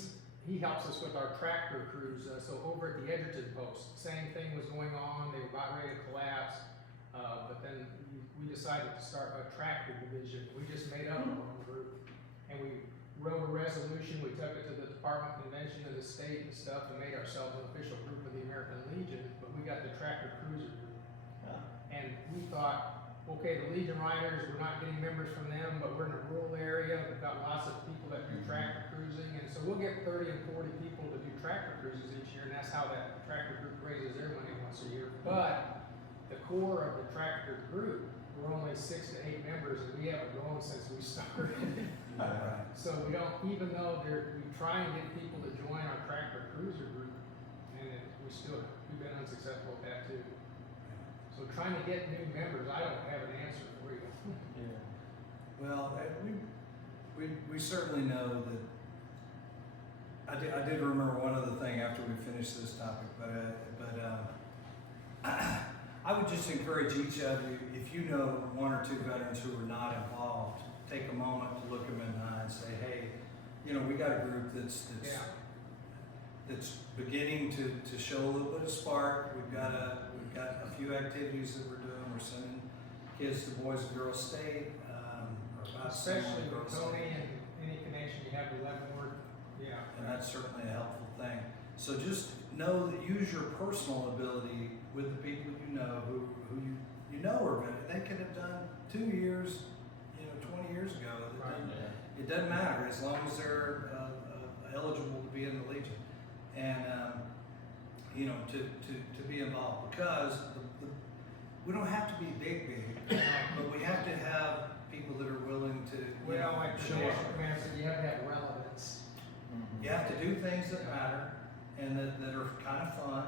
he helps us with our tractor crews, so over at the Edgerton post, same thing was going on, they were about ready to collapse, but then we decided to start a tractor division. We just made up our own group, and we wrote a resolution, we took it to the department convention of the state and stuff, and made ourselves an official group of the American Legion, but we got the tractor cruiser group. And we thought, okay, the Legion Riders, we're not getting members from them, but we're in a rural area, we've got lots of people that do tractor cruising, and so we'll get 30 and 40 people to do tractor cruises each year, and that's how that tractor group raises their money once a year. But the core of the tractor group, we're only 6 to 8 members, and we haven't grown since we started. Right. So we don't, even though we try and get people to join our tractor cruiser group, and we've been unsuccessful at that too. So trying to get new members, I don't have an answer for you. Well, we certainly know that, I did remember one other thing after we finished this topic, but I would just encourage each of you, if you know 1 or 2 veterans who are not involved, take a moment to look them in the eye and say, hey, we got a group that's beginning to show a little bit of spark. We've got a few activities that we're doing. We're sending kids to Boys and Girls State, or about Especially Girls with State. Tony and any connection you have to Leavenworth, yeah. And that's certainly a helpful thing. So just know that use your personal ability with the people who you know are veterans. They could have done 2 years, 20 years ago. It doesn't matter as long as they're eligible to be in the Legion, and to be involved, because we don't have to be big, but we have to have people that are willing to Well, like the show national up. commander said, you have to have relevance. You have to do things that matter and that are kind of fun,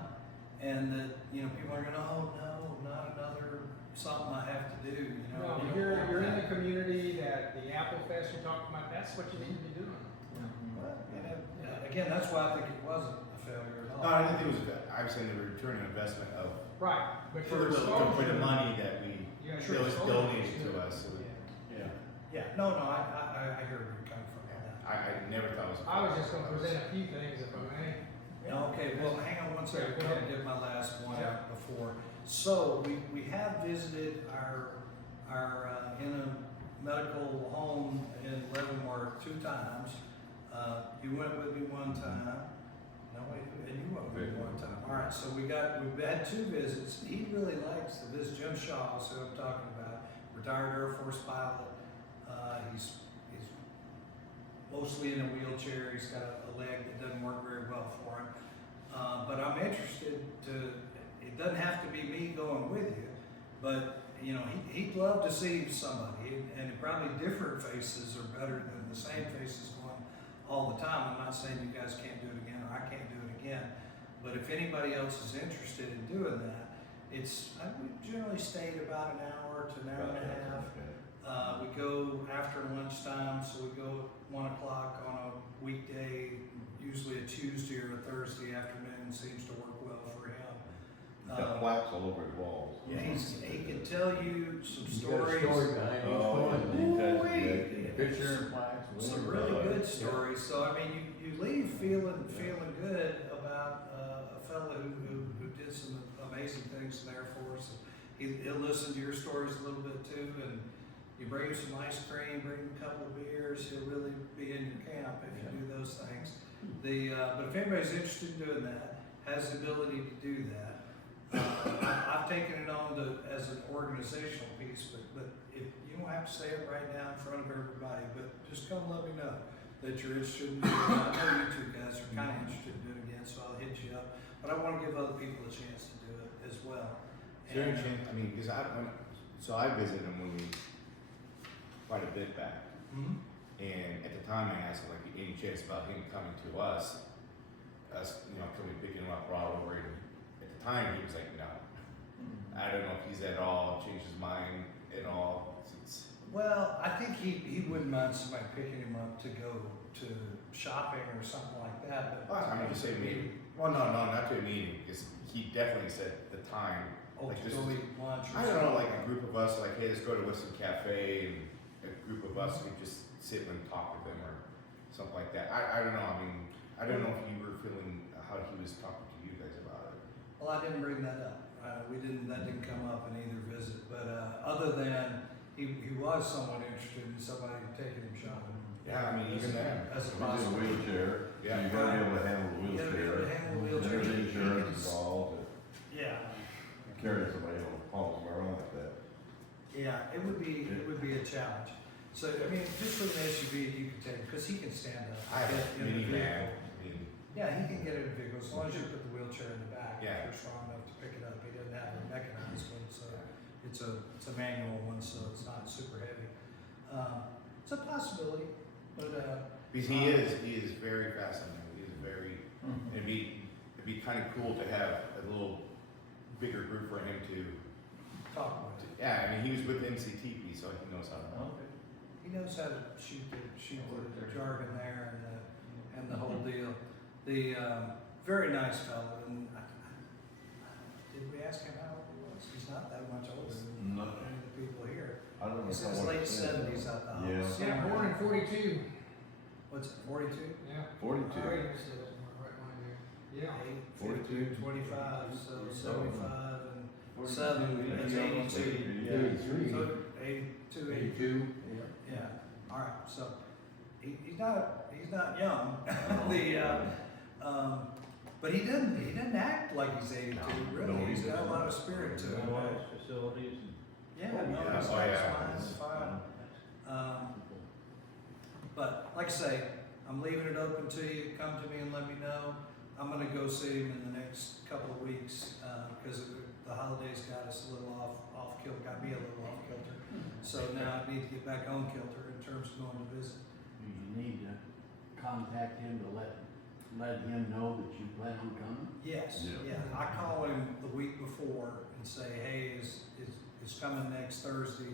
and that people are gonna, oh no, not another something I have to do. No, You don't want you're in that. the community that the Apple Fest you're talking about, that's what you need to be doing. Well, again, that's why I think it wasn't a failure at all. No, I didn't think it was, I was saying the return on investment of, Right, but for your the exposure. money that we, Yeah, that sure, was exposure donated is to good. us. So Yeah, no, I hear where you're coming from on that. I never thought it was. I was just gonna present a few things if I may. Okay, well, hang on one second, Yeah, go I'll ahead. get my last one Yeah. out before. So, we have visited our in a medical home in Leavenworth 2 times. You went with me one time. No, wait, and you went with me one time. All right, so we've had 2 visits. He really likes the visit. Jim Shaw is who I'm talking about, retired Air Force pilot. He's mostly in a wheelchair. He's got a leg that doesn't work very well for him. But I'm interested it doesn't have to be me going with you, but you know, he'd love to see somebody, and probably different faces are better than the same faces going all the time. I'm not saying you guys can't do it again, or I can't do it again, but if anybody else is interested in doing that, we generally stayed about an hour to an hour and a half. We go after lunchtime, so we go at 1 o'clock on a weekday, usually a Tuesday or a Thursday afternoon seems to work well for him. Got plaques all over the walls. Yeah, he can tell you some He's got a stories. story behind each Oh, one. Ooh-wee. Picture and plaques. Some whatever. really good stories. So I mean, you leave feeling good about a fellow who did some amazing things in the Air Force. He'll listen to your stories a little bit too, and you bring him some ice cream, bring him a couple of beers. He'll really be in your camp if you do those things. But if anybody's interested in doing that, has the ability to do that. I've taken it on as an organizational piece, but if you don't have to say it right now in front of everybody, but just come let me know that you're interested in doing it. I know you two guys are kind of interested in doing it again, so I'll hit you up. But I want to give other people a chance to do it as well. Is there any chance, I mean, because I visited him when we, quite a bit back. Mhm. And at the time I asked him, like, any chance about him coming to us, you know, coming picking him up, brought over, and at the time he was like, no. I don't know if he's at all changed his mind at all. Well, I think he wouldn't mind somebody picking him up to go to shopping or something like that. But Well, I mean, just say meeting. Well, no, not to a meeting, because he definitely said the time. Oh, Like to this go is- eat lunch or I don't know, something. like a group of us, like, hey, let's go to Weston Cafe, and a group of us could just sit and talk with them or something like that. I don't know. I mean, I don't know if you were feeling how he was talking to you guys about it. Well, I didn't bring that up. That didn't come up in either visit. But other than he was somewhat interested in somebody taking him shopping. Yeah, I mean, even then. As a We did a possible. wheelchair, so Yeah. you gotta be able to handle the You gotta be able to wheelchair. handle the wheelchair. There's He insurance can- involved, Yeah. carrying somebody on a palm around like that. Yeah, it would be a challenge. So I mean, just with an SUV, you can take because he can stand up. I have get a in the minivan. vehicle. I mean, Yeah, he can get in the vehicle as long as you put the wheelchair in the back. Yeah. If you're strong enough to pick it up. He doesn't have a mechanized one, so it's a manual one, so it's not super heavy. It's a possibility, but because he is very fascinating. He is very. It'd be kind of cool to have a little bigger group for him to. talk about it. Yeah, I mean, he was with NCTP, so he knows how to. Okay. He knows how to shoot the jargon there and the whole deal. The very nice fellow, and did we ask him how old he was? He's not that much older than No. any of the people here. I don't know. He's if I in his wanna late say that. 70s, I thought. Yeah. Yeah, born in 42. What's it, 42? Yeah. 42. Right, I said that in my right mind there. Yeah. 42, 25, so 75 and 42, 7, that's 82. Yeah. 83, So 82, 82, yeah. Yeah, all right, so he's not young. But he doesn't act like he's 82, really. No, he He's got a doesn't. lot of spirit to him. Facilities. Yeah, Oh, no, yeah. he's Oh, got his yeah. mind, it's fine. But like I say, I'm leaving it open to you. Come to me and let me know. I'm gonna go see him in the next couple of weeks, because the holidays got us a little off kilter, got me a little off kilter. So now I need to get back on kilter in terms of going to visit. You need to contact him to let him know that you plan on coming? Yes, Yeah. yeah. I call him the week before and say, hey, is coming next Thursday,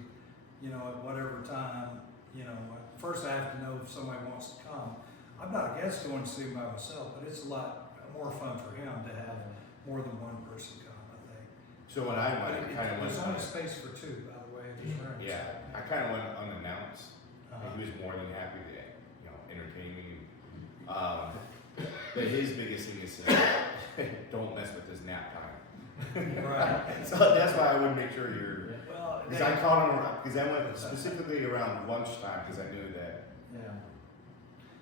you know, at whatever time, you know. First I have to know if somebody wants to come. I'm not against going to see him by myself, but it's a lot more fun for him to have more than one person come, I think. So what I But went, kind of there's went. only space for two, by the way, in his room. Yeah, I kind of went unannounced. Uh-huh. He was more than happy to, you know, entertain me. But his biggest thing is don't mess with his nap time. Right. So that's why I would make sure you're. Well, Because I caught him around, because I went specifically around lunchtime because I knew that. yeah.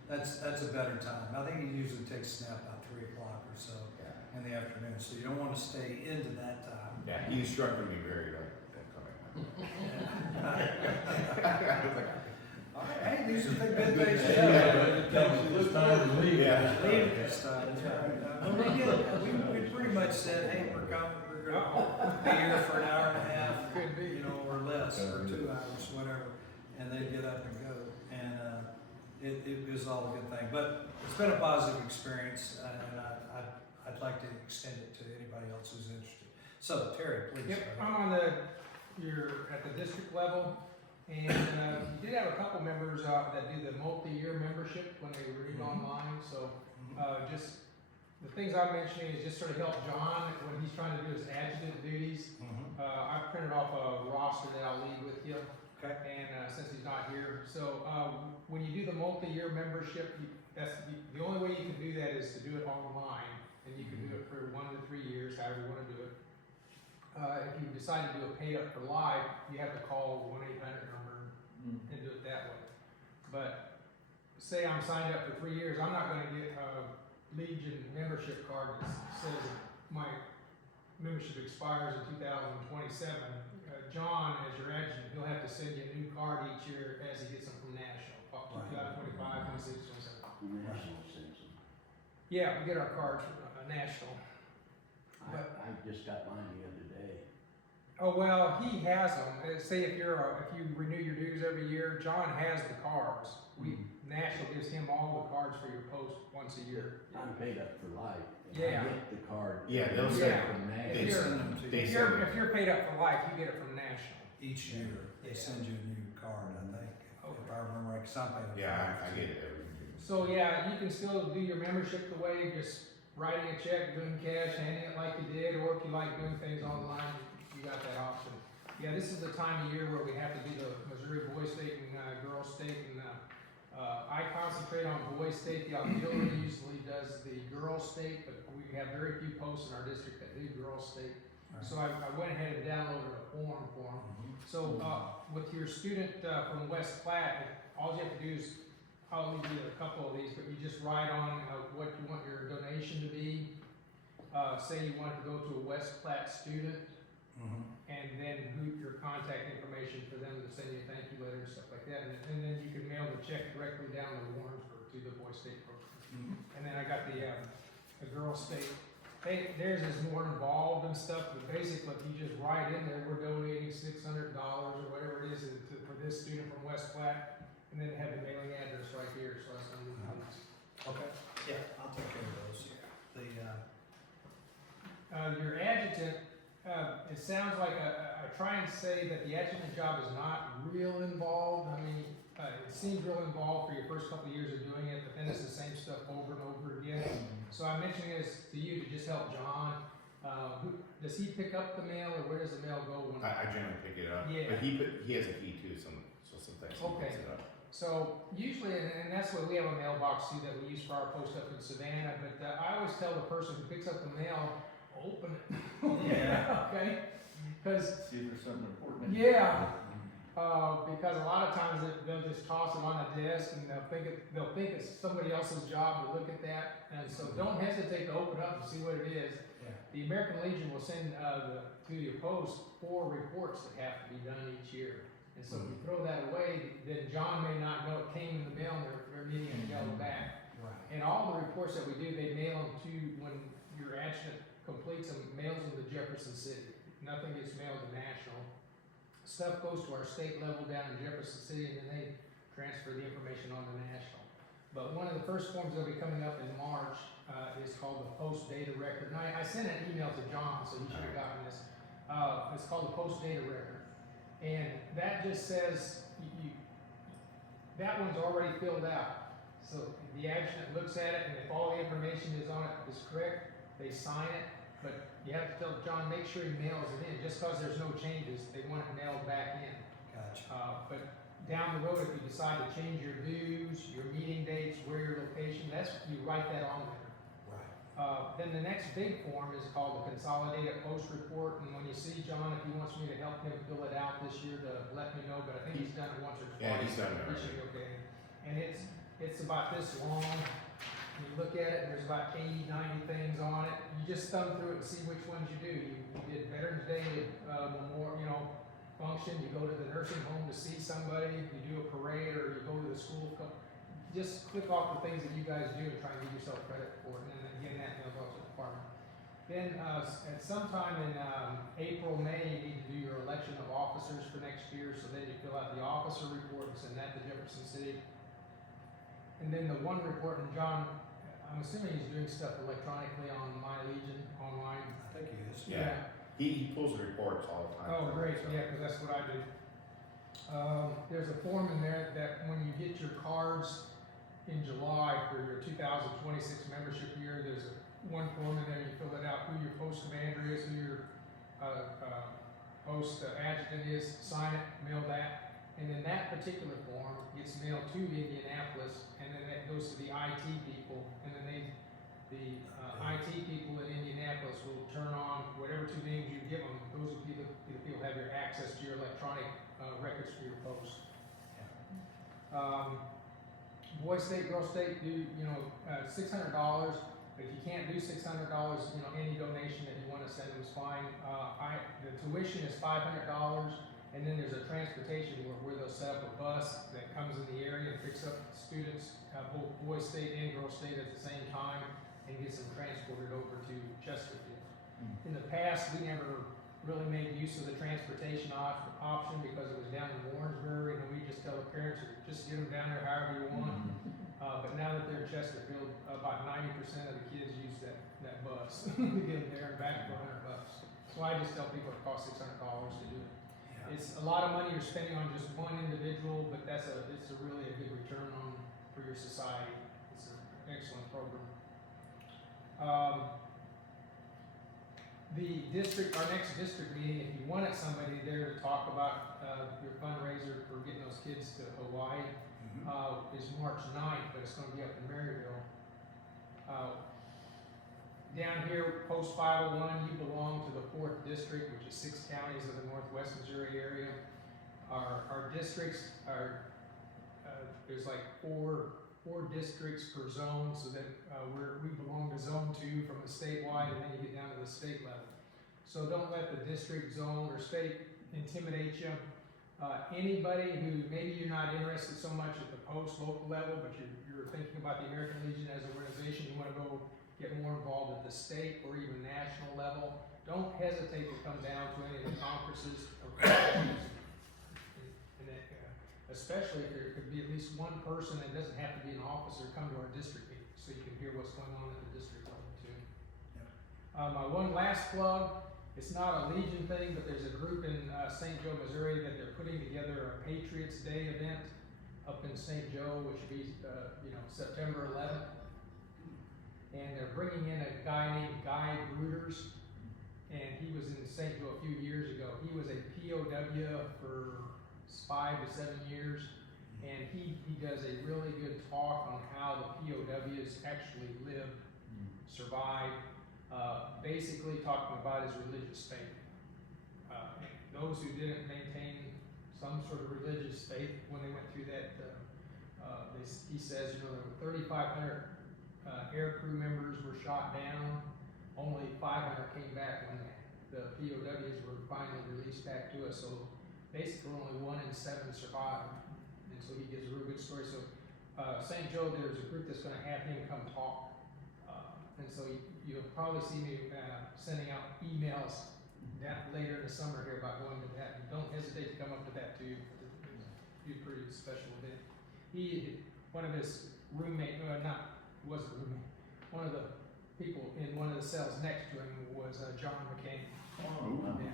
That's a better time. I think he usually takes a nap about 3 o'clock or so Yeah, in the afternoon, so you don't want to stay into that time. yeah, he instructed me very like, don't come in. All right, hey, these are the good things to Yeah, do. but it tells you this time to leave. Yeah. Leave at this time, that's right. We pretty much said, hey, we're coming, we're gonna be here for an hour and a half. Could be. You know, less, or 2 hours, whatever, and they'd get up and go. And it was all a good thing. But it's been a positive experience, and I'd like to extend it to anybody else who's interested. So, Terry, please. Yep, I'm on you're at the district level, and you did have a couple members that do the multi-year membership when they read online, so just the things I'm mentioning is just sort of help John when he's trying to do his adjutant duties. I printed off a roster that I'll leave with you. Okay. And since he's not here, so when you do the multi-year membership, that's the only way you can do that is to do it online, and you can do it for 1 to 3 years, however you want to do it. If you decide to do a pay up for live, you have to call 1-800 number and do it that way. But say I'm signed up for 3 years, I'm not going to get a Legion membership card that says my membership expires in 2027. John, as your adjutant, he'll have to send you a new card each year as he gets them from National, 2025, 26, 27. National sends them. Yeah, we get our cards from National. I just got mine the other day. Oh, well, he has them. Say if you renew your dues every year, John has the cards. National gives him all the cards for your post once a year. I'm paid up for life. And Yeah. I get the card. Yeah, they'll every say- year from National. They send them to They you send- If you're paid up for life, you get it from National. each year. They send you a new card, I think, if I remember right, 'cause I'm paying. Yeah, I get it every year. So yeah, you can still do your membership the way, just writing a check, doing cash, handing it like you did, or if you like doing things online, you got that option. Yeah, this is the time of year where we have to do the Missouri Boys State and Girls State, and I concentrate on Boys State. The auxiliary usually does the Girls State, but we have very few posts in our district that do Girls State. So I went ahead and downloaded a form for them. So with your student from West Platte, all you have to do is, I'll leave you a couple of these, but you just write on what you want your donation to be. Say you want to go to a West Platte student, and then your contact information for them to send you a thank you letter and stuff like that. And then you can mail the check directly down to Warrensburg to the Boys State program. And then I got the Girls State. Theirs is more involved and stuff, but basically, if you just write in there, we're donating $600 or whatever it is for this student from West Platte, and then have the mailing address right here, so that's gonna be nice. Okay, yeah, I'll take care of those. Your adjutant, it sounds like I try and say that the adjutant job is not real involved. I mean, it seems real involved for your first couple of years of doing it, but then it's the same stuff over and over again. So I'm mentioning this to you to just help John. Does he pick up the mail, or where does the mail go when? I generally pick it up, Yeah. but he has a key too, so sometimes he Okay. picks it up. So usually, and that's why we have a mailbox too that we use for our post up in Savannah, but I always tell the person who picks up the mail, open it. Yeah. Okay? Because See if there's something important. in it. yeah, because a lot of times they'll just toss it on the desk and they'll think it's somebody else's job to look at that. And so don't hesitate to open up and see what it is. Yeah. The American Legion will send to your post 4 reports that have to be done each year. And so if you throw that away, then John may not know it came in the mail and they're needing to mail it back. Right. And all the reports that we do, they mail them to, when your adjutant completes them, mails them to Jefferson City. Nothing gets mailed to National. Stuff goes to our state level down in Jefferson City, and then they transfer the information on to National. But one of the first forms that'll be coming up in March is called the Post Data Record. And I sent an email to John, so he should have gotten this. It's called the Post Data Record. And that just says, that one's already filled out. So the adjutant looks at it, and if all the information is on it is correct, they sign it. But you have to tell John, make sure he mails it in. Just because there's no changes, they want it mailed back in. Gotcha. But down the road, if you decide to change your dues, your meeting dates, where your location, you write that on there. Right. Then the next big form is called the Consolidated Post Report, and when you see John, if he wants me to help him fill it out this year, to let me know, but I think he's done it once or twice. Yeah, he's done it He should be okay. And it's about this long. You look at it, and there's about 80, 90 things on it. You just thumb through it and see which ones you do. You did Veterans Day, function, you go to the nursing home to see somebody, you do a parade, or you go to the school. Just click off the things that you guys do and try and give yourself credit for it. And then again, that mails off to the department. Then, at some time in, April, May, you need to do your election of officers for next year, so then you fill out the officer report and send that to Jefferson City. And then the one report, and John, I'm assuming he's doing stuff electronically on My Legion online. I think he is. Yeah. He pulls the reports all the time. Oh, great, So- yeah, cause that's what I do. There's a form in there that when you get your cards in July for your 2026 membership year, there's one form in there, you fill it out, who your post commander is, who your, post adjutant is, sign it, mail that. And then that particular form gets mailed to Indianapolis, and then that goes to the IT people, and then the IT people in Indianapolis will turn on whatever two names you give them, those will be the people who have your access to your electronic, records for your post. Boy state, girl state, do, $600, but if you can't do $600, any donation that you wanna send them is fine. The tuition is $500, and then there's a transportation where they'll set up a bus that comes in the area and picks up students, both boy state and girl state at the same time, and gets them transported over to Chesterfield. In the past, we never really made use of the transportation option because it was down in Warrensburg, and we just tell the parents, just get them down there however you want. But now that they're in Chesterfield, about 90% of the kids use that bus to get them there and back for $100. So I just tell people it costs $600 to do it. It's a lot of money you're spending on just one individual, but it's really a good return for your society. It's an excellent program. Our next district meeting, if you wanted somebody there to talk about, your fundraiser for getting those kids to Hawaii, is March 9th, but it's gonna be up in Maryville. Down here, post 501, you belong to the 4th district, which is 6 counties of the Northwest Missouri area. Our districts are, there's like four districts per zone, so that, we belong to zone 2 from the statewide, and then you get down to the state level. So don't let the district, zone, or state intimidate you. Anybody who, maybe you're not interested so much at the post local level, but you're thinking about the American Legion as an organization, you wanna go get more involved at the state or even national level, don't hesitate to come down to any of the conferences or conferences. And especially if there could be at least one person that doesn't have to be an officer, come to our district meeting, so you can hear what's going on at the district level too. My one last plug, it's not a Legion thing, but there's a group in St. Joe, Missouri that they're putting together a Patriots Day event up in St. Joe, which will be, September 11th. And they're bringing in a guy named Guy Gruters, and he was in St. Joe a few years ago. He was a POW for 5 to 7 years, and he does a really good talk on how the POWs actually live, survive, basically talking about his religious faith. Those who didn't maintain some sort of religious faith when they went through that, he says, there were 3,500 air crew members were shot down, only 500 came back when the POWs were finally released back to us, so basically only 1 in 7 survived, and so he gives a real good story. So St. Joe, there's a group that's gonna have him come talk, and so you'll probably see me sending out emails later in the summer here about going to that, and don't hesitate to come up to that too. It'll be a pretty special event. One of his roommate, wasn't a roommate, one of the people in one of the cells next to him was John McCain. Yeah.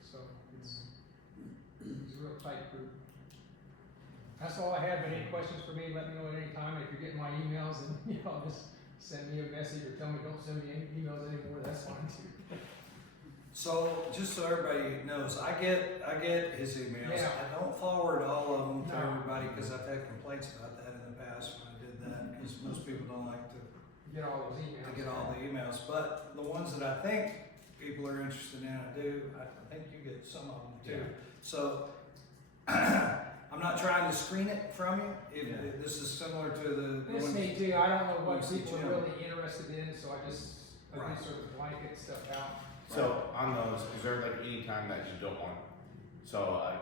So it's a real tight group. That's all I have, but any questions for me, let me know at any time. If you're getting my emails, and just send me a message or tell me don't send me any emails anymore, that's fine too. So, just so everybody knows, I get his emails. Yeah. I don't forward all of them to No. everybody, because I've had complaints about that in the past when I did that, because most people don't like to Get all those emails. get all the emails, but the ones that I think people are interested in, I do. I think you get some of them too. So, I'm not trying to screen it from you. If this is similar to the This ones- me too, I don't know what ones that people you are know. really interested in, so I just Right. sort of blanket stuff out. So on those, is there like any time that you don't want? So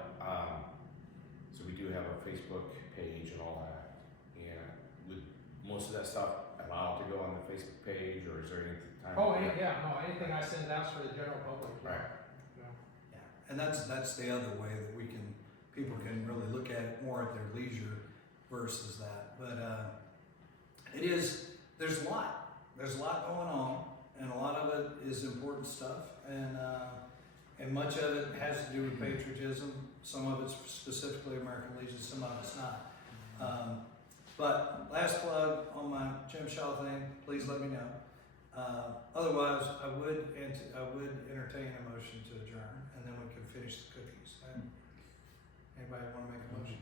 so we do have a Facebook page and all that, and would most of that stuff allowed to go on the Facebook page, or is there any time? Oh, anything I send out's for the general public. Right. Yeah. Yeah, and that's the other way that people can really look at it more at their leisure versus that. But there's a lot going on, and a lot of it is important stuff, and much of it has to do with patriotism. Some of it's specifically American Legion, some of it's not. But last plug on my Jim Shaw thing, please let me know. Otherwise, I would entertain a motion to adjourn, and then we can finish the cookies. Anybody want to make a motion?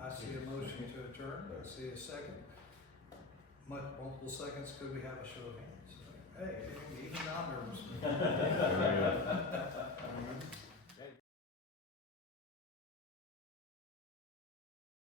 I see a motion to adjourn. I see a second. Multiple seconds. Could we have a show of hands? Hey, even non-nervous.